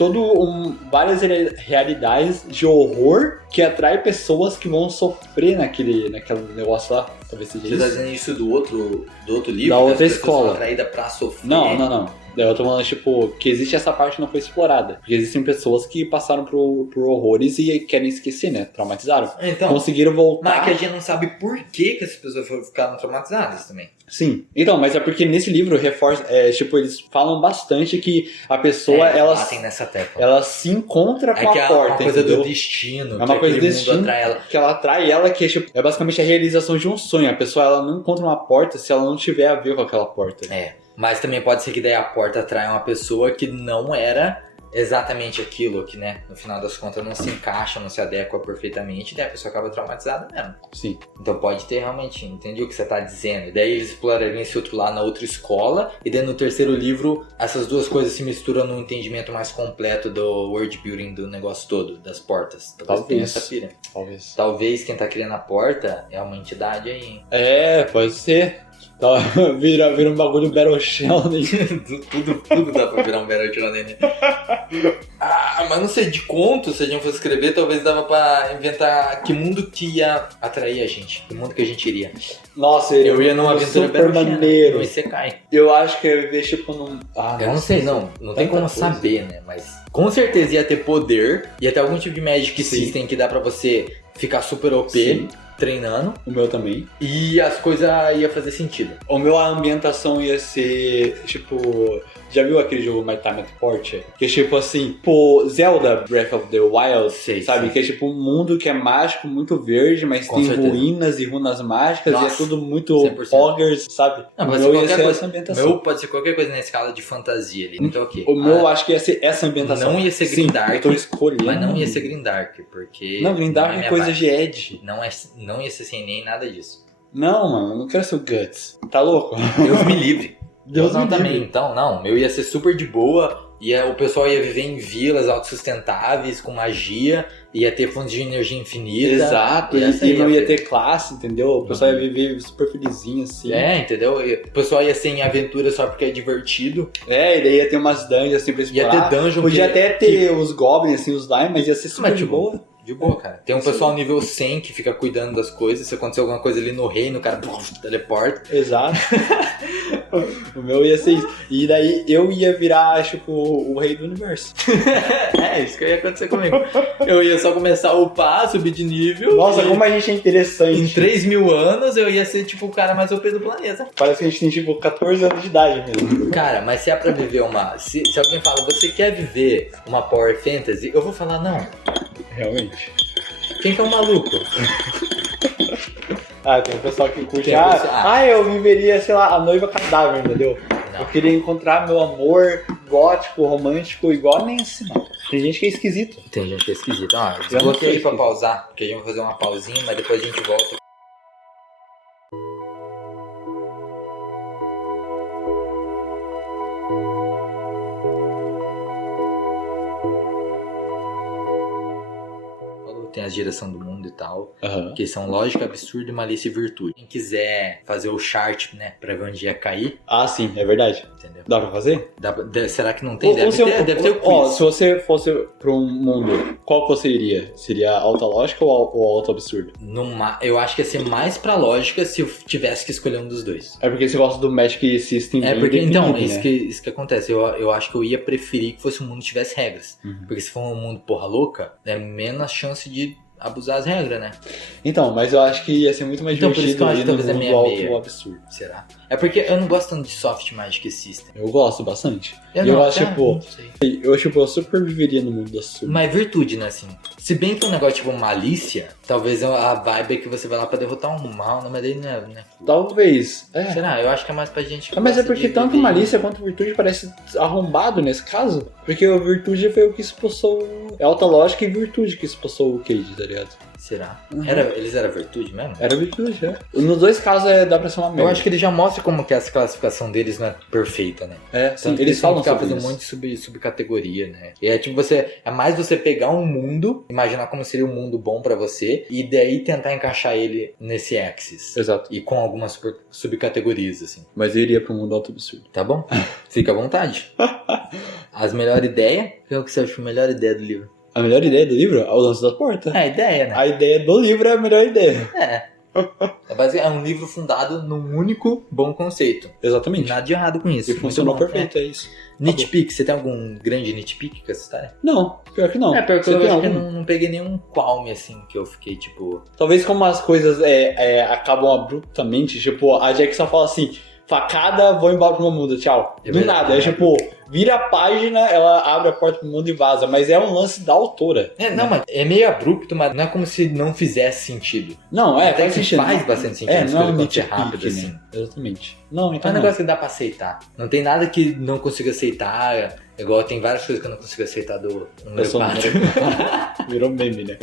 várias realidades de horror que atrai pessoas que vão sofrer naquele negócio lá. Talvez seja Você tá isso. dizendo isso do outro livro? Da que outra as pessoas escola. são atraídas pra sofrer? Não. Eu tô falando, tipo, que existe essa parte que não foi explorada. Porque existem pessoas que passaram por horrores e querem esquecer, né? Traumatizaram. Então, Conseguiram voltar. mas que a gente não sabe por que essas pessoas ficaram traumatizadas também. Sim. Então, mas é porque nesse livro reforça, tipo, eles falam bastante que a pessoa, ela batem nessa tecla. ela se encontra com É que a é porta, uma coisa entendeu? do destino. É uma que coisa do aquele destino. mundo atrai ela. Que ela atrai ela, que tipo, é basicamente a realização de um sonho. A pessoa, ela não encontra uma porta se ela não tiver a ver com aquela porta. É. Mas também pode ser que daí a porta atraia uma pessoa que não era exatamente aquilo, que, né, no final das contas não se encaixa, não se adequa perfeitamente, e daí a pessoa acaba traumatizada mesmo. Sim. Então pode ter realmente, entendi o que você tá dizendo. E daí eles explorariam esse outro lá na outra escola, e daí no terceiro livro essas duas coisas se misturam num entendimento mais completo do world building do negócio todo, das portas. Talvez tenha essa pira. Talvez. Talvez quem tá criando a porta é uma entidade aí, hein? É, pode ser. Tá, vira um bagulho Battle Shonen. tudo dá pra virar um Battle Shonen, né? Ah, mas não sei, de conto, se a gente fosse escrever, talvez dava pra inventar que mundo que ia atrair a gente, que mundo que a gente iria. Nossa, Eu ia numa aventura super Battle Shonen, maneiro. no Isekai. Eu acho que eu ia ver tipo num. Eu não sei, não tem Tanta como coisa. saber, né? Mas com certeza ia ter poder, ia ter algum tipo de Magic Sim. System que dá pra você ficar super OP Sim. treinando, O meu também. e as coisas iam fazer sentido. O meu, a ambientação ia ser, tipo... Já viu aquele jogo My Time at Portia? Que é tipo assim, pô, Zelda Breath of the Wild, Sei, sabe? sei. Que é tipo um mundo que é mágico, muito verde, mas Com tem certeza. ruínas e runas mágicas, e é Nossa, tudo muito 100%. poggers, sabe? Não, o pode meu ser ia qualquer ser coisa. essa O ambientação. meu pode ser qualquer coisa na escala de fantasia ali, então ok. O meu acho que ia ser essa ambientação. Não ia ser Sim, Grimdark, eu tô escolhendo. Mas não ia ser Grimdark, porque... Não, Grimdark é é minha coisa vibe. de Ed. Não ia ser sem nem nada disso. Não, mano, eu não quero ser o Guts. Tá louco? Deus me livre. Deus não me também, livre. então, não. Meu ia ser super de boa, o pessoal ia viver em vilas autossustentáveis, com magia, ia ter fontes de energia infinita. Exato, E essa e aí não é ia a- ter classe, entendeu? O pessoal ia viver super felizinho, assim. É, entendeu? E o pessoal ia ser em aventura só porque é divertido. É, e daí ia ter umas dungeons assim pra Ia explorar. ter dungeon Podia que- até ter os goblins, assim, os slime, mas ia ser super Mas, de tipo, boa. De boa, cara. Tem um pessoal nível 100 que fica cuidando das coisas. Se acontecer alguma coisa ali no reino, o cara teleporta. Exato. O meu ia ser isso. E daí eu ia virar, tipo, o rei do universo. É, isso que ia acontecer comigo. Eu ia só começar a upar, subir de nível. Nossa, e como a gente é interessante. em 3.000 anos eu ia ser tipo o cara mais OP do planeta. Parece que a gente tem, tipo, 14 anos de idade mesmo. Cara, mas se é pra viver uma... Se alguém fala, você quer viver uma Power Fantasy? Eu vou falar, não. Realmente. Quem que é um maluco? Ah, tem um pessoal que curte. Tem um pessoal- Eu viveria, sei lá, a noiva cadáver, entendeu? Não. Eu queria encontrar meu amor gótico, romântico, igual nem assim, não. Tem gente que é esquisito. Tem gente que é esquisita. Eu não Desbloqueei sou pra esquisito. pausar, porque a gente vai fazer uma pausinha, mas depois a gente volta. Tem a direção do mundo e tal, Aham. que são lógica, absurdo, malícia e virtude. Quem quiser fazer o chart, né, pra ver onde ia cair, Ah, sim, é verdade. entendeu? Dá pra fazer? Será que não tem? Deve ter o Ó, quiz. se você fosse pra um mundo, qual que você iria? Seria alta lógica ou alto absurdo? Eu acho que ia ser mais pra lógica se eu tivesse que escolher um dos dois. É porque você gosta do Magic System É bem porque, definido, então, né? isso que acontece. Eu acho que eu ia preferir que fosse um mundo que tivesse regras. Uhum. Porque se for um mundo porra louca, é menos chance de abusar as regras, né? Então, mas eu acho que ia ser muito mais Então, por isso que divertido eu acho ir que no talvez é mundo meia-meia. alto ou absurdo. Será? É porque eu não gosto tanto de soft Magic System. Eu gosto bastante. Eu Eu não, acho, cara, tipo, não sei. eu super viveria no mundo absurdo. Mas virtude, né, assim. Se bem que um negócio tipo malícia, talvez a vibe é que você vai lá pra derrotar um mal, né? Mas daí não é, né? Talvez. É. Será? Eu acho que é mais pra gente que Mas é gosta porque de tanto viver- malícia quanto virtude parece arrombado nesse caso. Porque a virtude foi o que expulsou. É alta lógica e virtude que expulsou o Cade, tá ligado? Será? Uhum. Eles eram virtude mesmo? Era virtude, é. Nos dois casos dá pra ser uma merda. Eu acho que ele já mostra como que essa classificação deles não é perfeita, né? É, sim, Tanto que eles falam ficar sobre fazendo isso. um monte de subcategoria, né? E é tipo é mais você pegar um mundo, imaginar como seria um mundo bom pra você, e daí tentar encaixar ele nesse axis. Exato. E com algumas subcategorias, assim. Mas eu iria pro mundo alto absurdo. Tá bom? Fica à vontade. As melhores ideias? Qual que você acha a melhor ideia do livro? A melhor ideia do livro é o lance da porta. É, a ideia, né? A ideia do livro é a melhor ideia. É um livro fundado num único bom conceito. Exatamente. Nada de errado com isso. E funcionou Muito bom. perfeito, é isso. Nitpick, você tem algum grande nitpick com essa história? Não, pior que não. Pior que Você eu tem acho que eu algum? não peguei nenhum qualme assim que eu fiquei tipo. Talvez como as coisas acabam abruptamente, tipo, a Jack só fala assim, facada, vou embora pro meu mundo, tchau. É Do verdade, nada, é tipo, vira a página, ela abre a porta pro mundo e vaza, mas é um lance da autora. Não, mas é meio abrupto, mas não é como se não fizesse sentido. Não, Até faz que sentido. faz bastante sentido É, as não é coisas um acontecer nitpick, rápido, assim. né? Exatamente. Não, É então um não. negócio que dá pra aceitar. Não tem nada que não consiga aceitar. Igual tem várias coisas que eu não consigo aceitar do Eu número sou 4. Virou meme, né?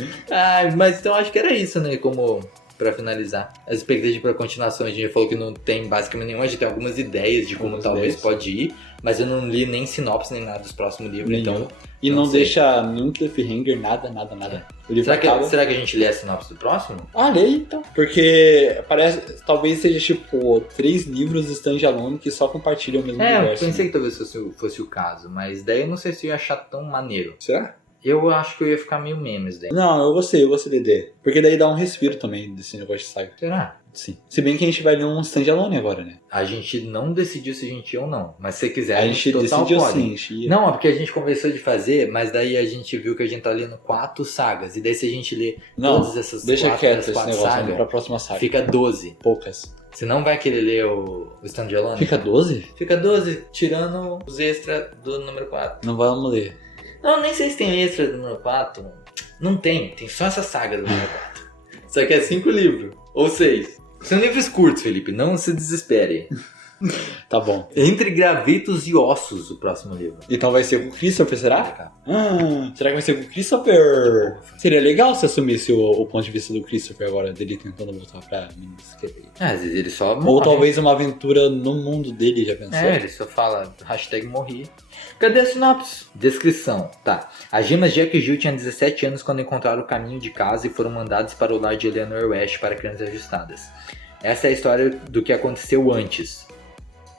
Mas então acho que era isso, né? Como pra finalizar. As expectativas pra continuação, a gente já falou que não tem basicamente nenhuma, a gente tem algumas ideias de como Algumas talvez ideias. pode ir, mas eu não li nem sinopse nem nada dos próximos livros, Nenhum. então. E Não não sei. deixa nenhum cliffhanger, nada. O livro acaba... Será que a gente lê a sinopse do próximo? Ah, lê então. Porque parece, talvez seja tipo 3 livros standalone que só compartilham o mesmo Eu universo. pensei né? que talvez fosse o caso, mas daí eu não sei se eu ia achar tão maneiro. Será? Eu acho que eu ia ficar meio memes daí. Não, eu gostei da ideia. Porque daí dá um respiro também desse negócio de saga. Será? Sim. Se bem que a gente vai ler um standalone agora, né? A gente não decidiu se a gente ia ou não, mas se quiser, A gente total decidiu pode. sim, a gente ia. Não, é porque a gente conversou de fazer, mas daí a gente viu que a gente tá lendo 4 sagas. E daí se a gente ler Não, todas essas deixa 4, quieto das esse 4 negócio, vamos sagas, pra próxima saga. fica 12. Poucas. Você não vai querer ler o standalone? Fica 12? Fica 12, tirando os extras do número 4. Não vamos ler. Não, nem sei se tem extra do número 4. Não tem só essa saga do número 4. Só que é 5 livros, ou 6. São livros curtos, Felipe, não se desespere. Tá bom. Entre Gravetos e Ossos, o próximo livro. Então vai ser com o Christopher, será? Será que vai ser com o Christopher? Seria legal se assumisse o ponto de vista do Christopher agora, dele tentando voltar pra Miniscape. Às vezes ele só Ou morre. talvez uma aventura no mundo dele, já pensou? Ele só fala #morri. Cadê a sinopse? Descrição. Tá. As gêmeas Jack e Jill tinham 17 anos quando encontraram o caminho de casa e foram mandadas para o lar de Eleanor West para crianças ajustadas. Essa é a história do que aconteceu antes.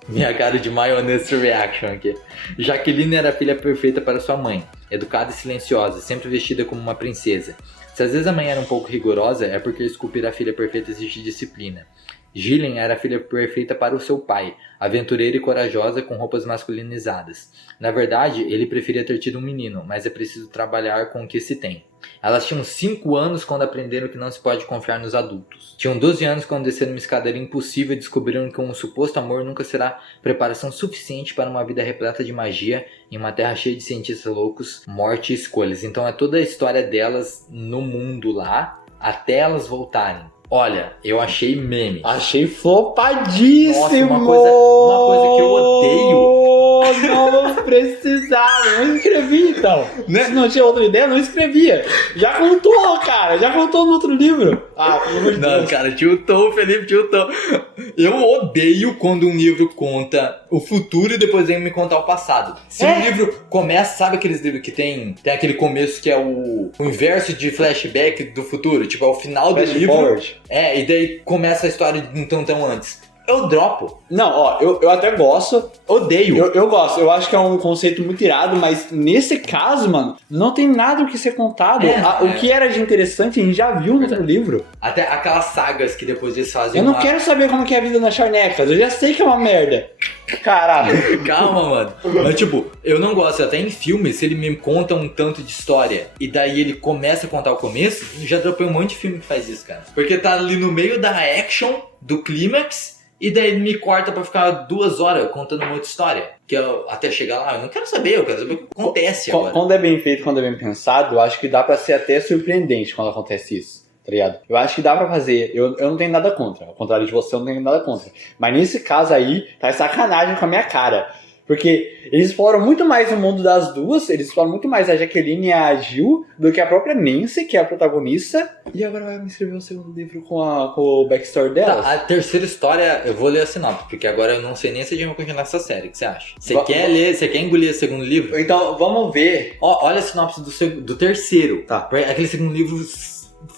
Minha cara de my honest reaction aqui. Jaqueline era a filha perfeita para sua mãe, educada e silenciosa, sempre vestida como uma princesa. Se às vezes a mãe era um pouco rigorosa, é porque esculpir a filha perfeita exige disciplina. Gillian era a filha perfeita para o seu pai, aventureira e corajosa com roupas masculinizadas. Na verdade, ele preferia ter tido um menino, mas é preciso trabalhar com o que se tem. Elas tinham 5 anos quando aprenderam que não se pode confiar nos adultos. Tinham 12 anos quando desceram uma escadaria impossível e descobriram que um suposto amor nunca será preparação suficiente para uma vida repleta de magia em uma terra cheia de cientistas loucos, morte e escolhas. Então é toda a história delas no mundo lá, até elas voltarem. Olha, eu achei meme. Achei flopadíssimo! Nossa, uma coisa que eu odeio. Não precisava, eu não escrevi então. Se não tinha outra ideia, não escrevia. Já contou, cara, já contou no outro livro. Ah, pelo amor de Não, Deus. cara, tiltou, Felipe, tiltou. Eu odeio quando um livro conta o futuro e depois vem me contar o passado. Se um livro começa, sabe aqueles livros que tem aquele começo que é o inverso de flashback do futuro? Tipo, ao final do Flash livro. forward. E daí começa a história de um tantão antes. Eu dropo. Não, ó, eu até gosto. Odeio. Eu gosto, eu acho que é um conceito muito irado, mas nesse caso, mano, não tem nada o que ser contado. O que era de interessante a gente já viu no outro livro. Até aquelas sagas que depois eles fazem. Eu não quero saber como que é a vida nas charnecas, eu já sei que é uma merda. Caralho. Calma, mano. Mas, tipo, eu não gosto. Até em filmes, se ele me conta um tanto de história e daí ele começa a contar o começo, eu já dropei um monte de filme que faz isso, cara. Porque tá ali no meio da action, do clímax, e daí ele me corta pra ficar 2 horas contando uma outra história. Que até chegar lá, eu não quero saber, eu quero saber o que acontece agora. Quando é bem feito, quando é bem pensado, eu acho que dá pra ser até surpreendente quando acontece isso. Tá ligado? Eu acho que dá pra fazer. Eu não tenho nada contra. Ao contrário de você, eu não tenho nada contra. Mas nesse caso aí, tá sacanagem com a minha cara. Porque eles exploram muito mais o mundo das duas, eles exploram muito mais a Jaqueline e a Jill do que a própria Nancy, que é a protagonista. E agora vai me escrever o segundo livro com o backstory delas. Tá, a terceira história, eu vou ler a sinopse, porque agora eu não sei nem se a gente vai continuar essa série. O que você acha? Você quer engolir o segundo livro? Então, vamos ver. Olha a sinopse do terceiro. Tá. Aquele segundo livro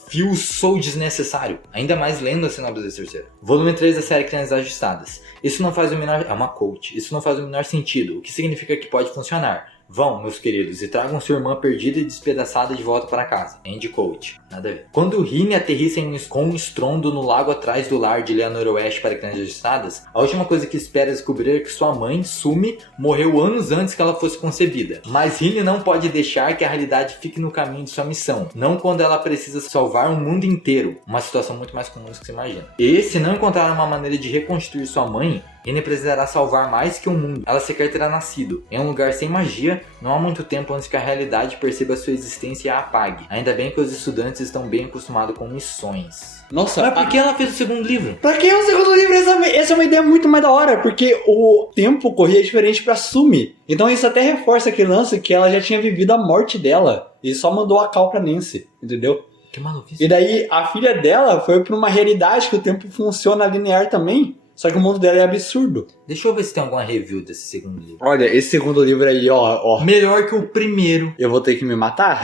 fio sou desnecessário. Ainda mais lendo a sinopse desse terceiro. Volume 3 da série Crianças Ajustadas. Isso não faz o menor... É uma coach. Isso não faz o menor sentido. O que significa que pode funcionar. Vão, meus queridos, e tragam sua irmã perdida e despedaçada de volta para casa. End coach. Nada a ver. Quando Rini aterrissa com um estrondo no lago atrás do lar de Leonor West para Crianças Ajustadas, a última coisa que espera descobrir é que sua mãe, Sumi, morreu anos antes que ela fosse concebida. Mas Rini não pode deixar que a realidade fique no caminho de sua missão. Não quando ela precisa salvar um mundo inteiro. Uma situação muito mais comum do que você imagina. E se não encontrar uma maneira de reconstruir sua mãe, Rini precisará salvar mais que um mundo. Ela sequer terá nascido. Em um lugar sem magia, não há muito tempo antes que a realidade perceba sua existência e a apague. Ainda bem que os estudantes estão bem acostumados com missões. Nossa, Mas por que ela fez o segundo livro? pra que o segundo livro? Essa é uma ideia muito mais da hora, porque o tempo corria diferente pra Sumi. Então isso até reforça aquele lance que ela já tinha vivido a morte dela. E só mandou a cal pra Nancy, entendeu? Que maluquice. E daí a filha dela foi pra uma realidade que o tempo funciona linear também. Só que o mundo dela é absurdo. Deixa eu ver se tem alguma review desse segundo livro. Olha, esse segundo livro aí, ó. Melhor que o primeiro. Eu vou ter que me matar?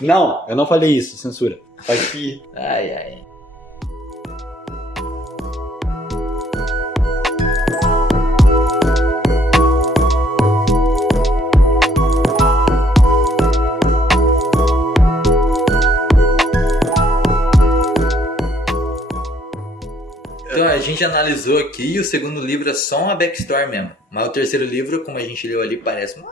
Não, eu não falei isso, censura. Aqui. Ai, ai. Então a gente analisou aqui e o segundo livro é só uma backstory mesmo. Mas o terceiro livro, como a gente leu ali, parece uma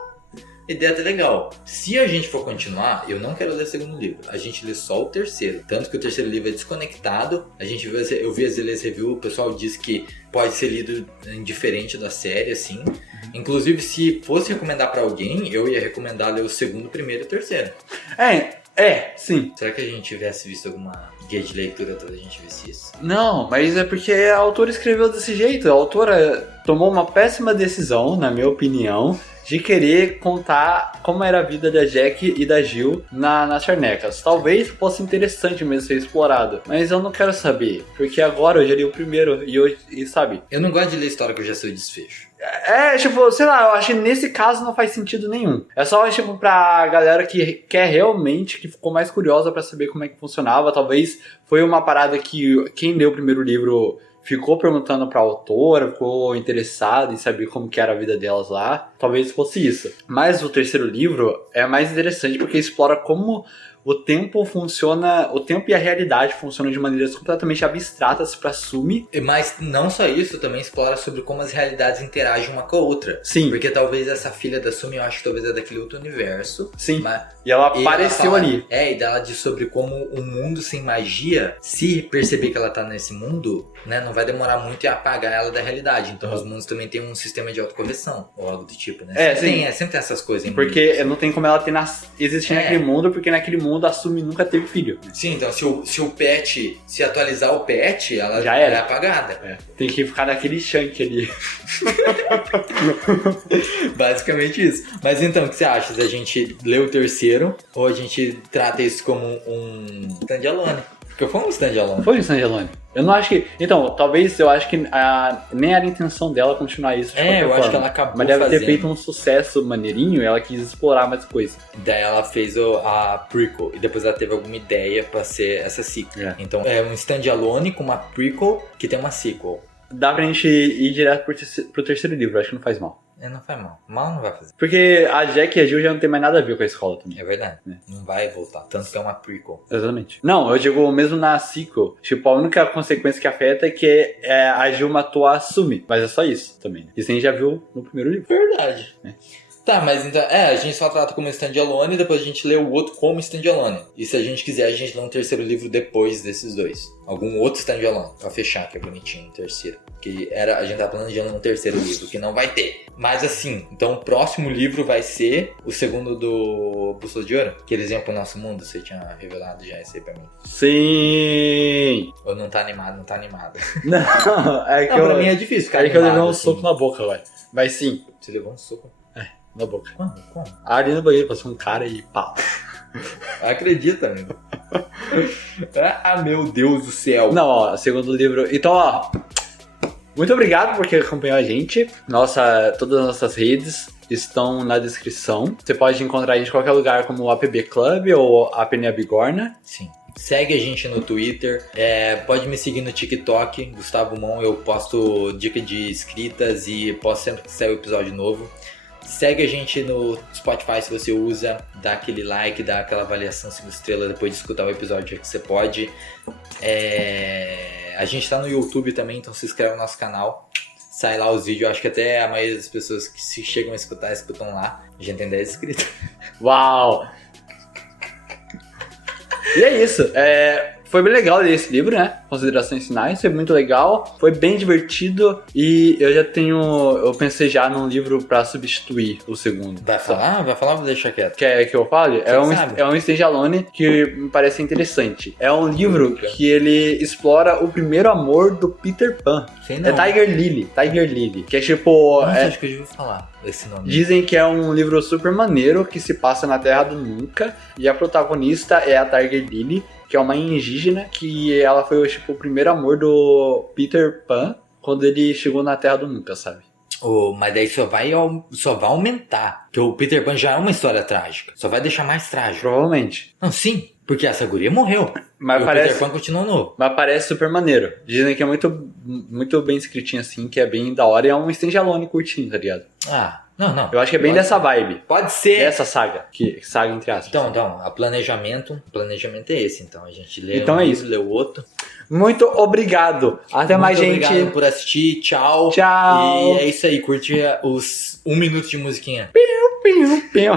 ideia até legal. Se a gente for continuar, eu não quero ler o segundo livro. A gente lê só o terceiro. Tanto que o terceiro livro é desconectado. Eu vi as reviews, o pessoal diz que pode ser lido indiferente da série, assim. Inclusive, se fosse recomendar pra alguém, eu ia recomendar ler o segundo, primeiro e o terceiro. Sim. Será que a gente tivesse visto alguma guia de leitura toda a gente visse isso? Não, mas é porque a autora escreveu desse jeito. A autora tomou uma péssima decisão, na minha opinião, de querer contar como era a vida da Jack e da Jill nas charnecas. Talvez fosse interessante mesmo ser explorado, mas eu não quero saber, porque agora eu já li o primeiro e sabe? Eu não gosto de ler história que eu já sei o desfecho. Tipo, sei lá, eu acho que nesse caso não faz sentido nenhum. É só, tipo, pra galera que quer realmente, que ficou mais curiosa pra saber como é que funcionava. Talvez foi uma parada que quem leu o primeiro livro ficou perguntando pra autora, ficou interessado em saber como que era a vida delas lá. talvez fosse isso. Mas o terceiro livro é mais interessante porque explora como o tempo e a realidade funcionam de maneiras completamente abstratas para Sumi. Mas não só isso, também explora sobre como as realidades interagem uma com a outra. Sim. Porque talvez essa filha da Sumi, eu acho que talvez é daquele outro universo. Sim. Mas E ela apareceu fala, ali. E dela diz sobre como um mundo sem magia, se perceber que ela tá nesse mundo, né, não vai demorar muito e apagar ela da realidade. Então os mundos também têm um sistema de autocorreção, ou algo do tipo, né? Sempre tem essas coisas. Porque não tem como ela existir naquele mundo, porque naquele mundo a Sumi nunca teve filho. Sim, então se o pet, se atualizar o pet, ela já é apagada. Tem que ficar naquele chunk ali. Basicamente isso. Mas então, o que você acha? Se a gente lê o terceiro, ou a gente trata isso como um standalone? Porque foi um standalone. Foi um standalone. Eu não acho que... Então, talvez eu acho que nem era a intenção dela continuar isso de qualquer eu forma. acho que ela acabou Mas deve fazendo. ter feito um sucesso maneirinho e ela quis explorar mais coisas. Daí ela fez a prequel e depois ela teve alguma ideia pra ser essa sequel. Então é um standalone com uma prequel que tem uma sequel. Dá pra gente ir direto pro terceiro livro, acho que não faz mal. Não faz mal. Mal não vai fazer. Porque a Jack e a Jill já não tem mais nada a ver com a escola também. É verdade. Não vai voltar. Tanto que é uma prequel. Exatamente. Não, eu digo mesmo na sequel. Tipo, a única consequência que afeta é que a Jill matou a Sumi. Mas é só isso também. Isso a gente já viu no primeiro livro. Verdade. Tá, mas então, a gente só trata como standalone e depois a gente lê o outro como standalone. E se a gente quiser, a gente lê um terceiro livro depois desses dois. Algum outro standalone, pra fechar, que é bonitinho, o terceiro. Que a gente tá planejando um terceiro livro, que não vai ter. Mas assim, então o próximo livro vai ser o segundo do Bússola de Ouro, que eles iam pro nosso mundo, você tinha revelado já esse aí pra mim. Sim! Ou não tá animado, não tá animado. Não, é que pra mim é difícil ficar é que eu levei um assim. soco na boca, velho. Mas sim. Você levou um soco? Na boca. Como? Ali no banheiro passou um cara e pau. Acredita, amigo. Meu Deus do céu. Não, ó, segundo livro. Então, ó. Muito obrigado por quem acompanhou a gente. Todas as nossas redes estão na descrição. Você pode encontrar a gente em qualquer lugar como o APB Club ou a Penia Bigorna. Sim. Segue a gente no Twitter, pode me seguir no TikTok, Gustavo Mon, eu posto dica de escritas e posto sempre que sair um episódio novo. Segue a gente no Spotify se você usa, dá aquele like, dá aquela avaliação 5 estrelas depois de escutar o episódio que você pode. A gente tá no YouTube também, então se inscreve no nosso canal. Sai lá os vídeos, eu acho que até a maioria das pessoas que se chegam a escutar, escutam lá. A gente tem 10 inscritos. Uau! E é isso. Foi bem legal ler esse livro, né? Considerações finais, foi muito legal, foi bem divertido e eu pensei já num livro pra substituir o segundo. Vai falar? Vai falar ou vou deixar quieto? Quer que eu fale? É um standalone que me parece interessante. É um livro que ele explora o primeiro amor do Peter Pan. Sei não. É Tiger Lily. Que é tipo... Nossa, acho que eu já ouvi falar esse nome. Dizem que é um livro super maneiro que se passa na Terra do Nunca e a protagonista é a Tiger Lily, que é uma indígena que ela foi tipo, o primeiro amor do Peter Pan quando ele chegou na Terra do Nunca, sabe? Mas daí só vai aumentar, porque o Peter Pan já é uma história trágica, só vai deixar mais trágico. Provavelmente. Não, sim, porque essa guria morreu. Mas e o Peter Pan continua novo. Mas parece super maneiro. Dizem que é muito, muito bem escritinho assim, que é bem da hora e é um standalone curtinho, tá ligado? Não. Eu acho que é bem dessa vibe. Pode ser. Dessa saga. Saga entre aspas. Então, o planejamento é esse. Então, a gente lê então livro, lê o outro. Muito obrigado. Até mais, gente. Muito obrigado por assistir. Tchau. Tchau. E é isso aí. Curte os 1 minuto de musiquinha. Piu, piu, piu.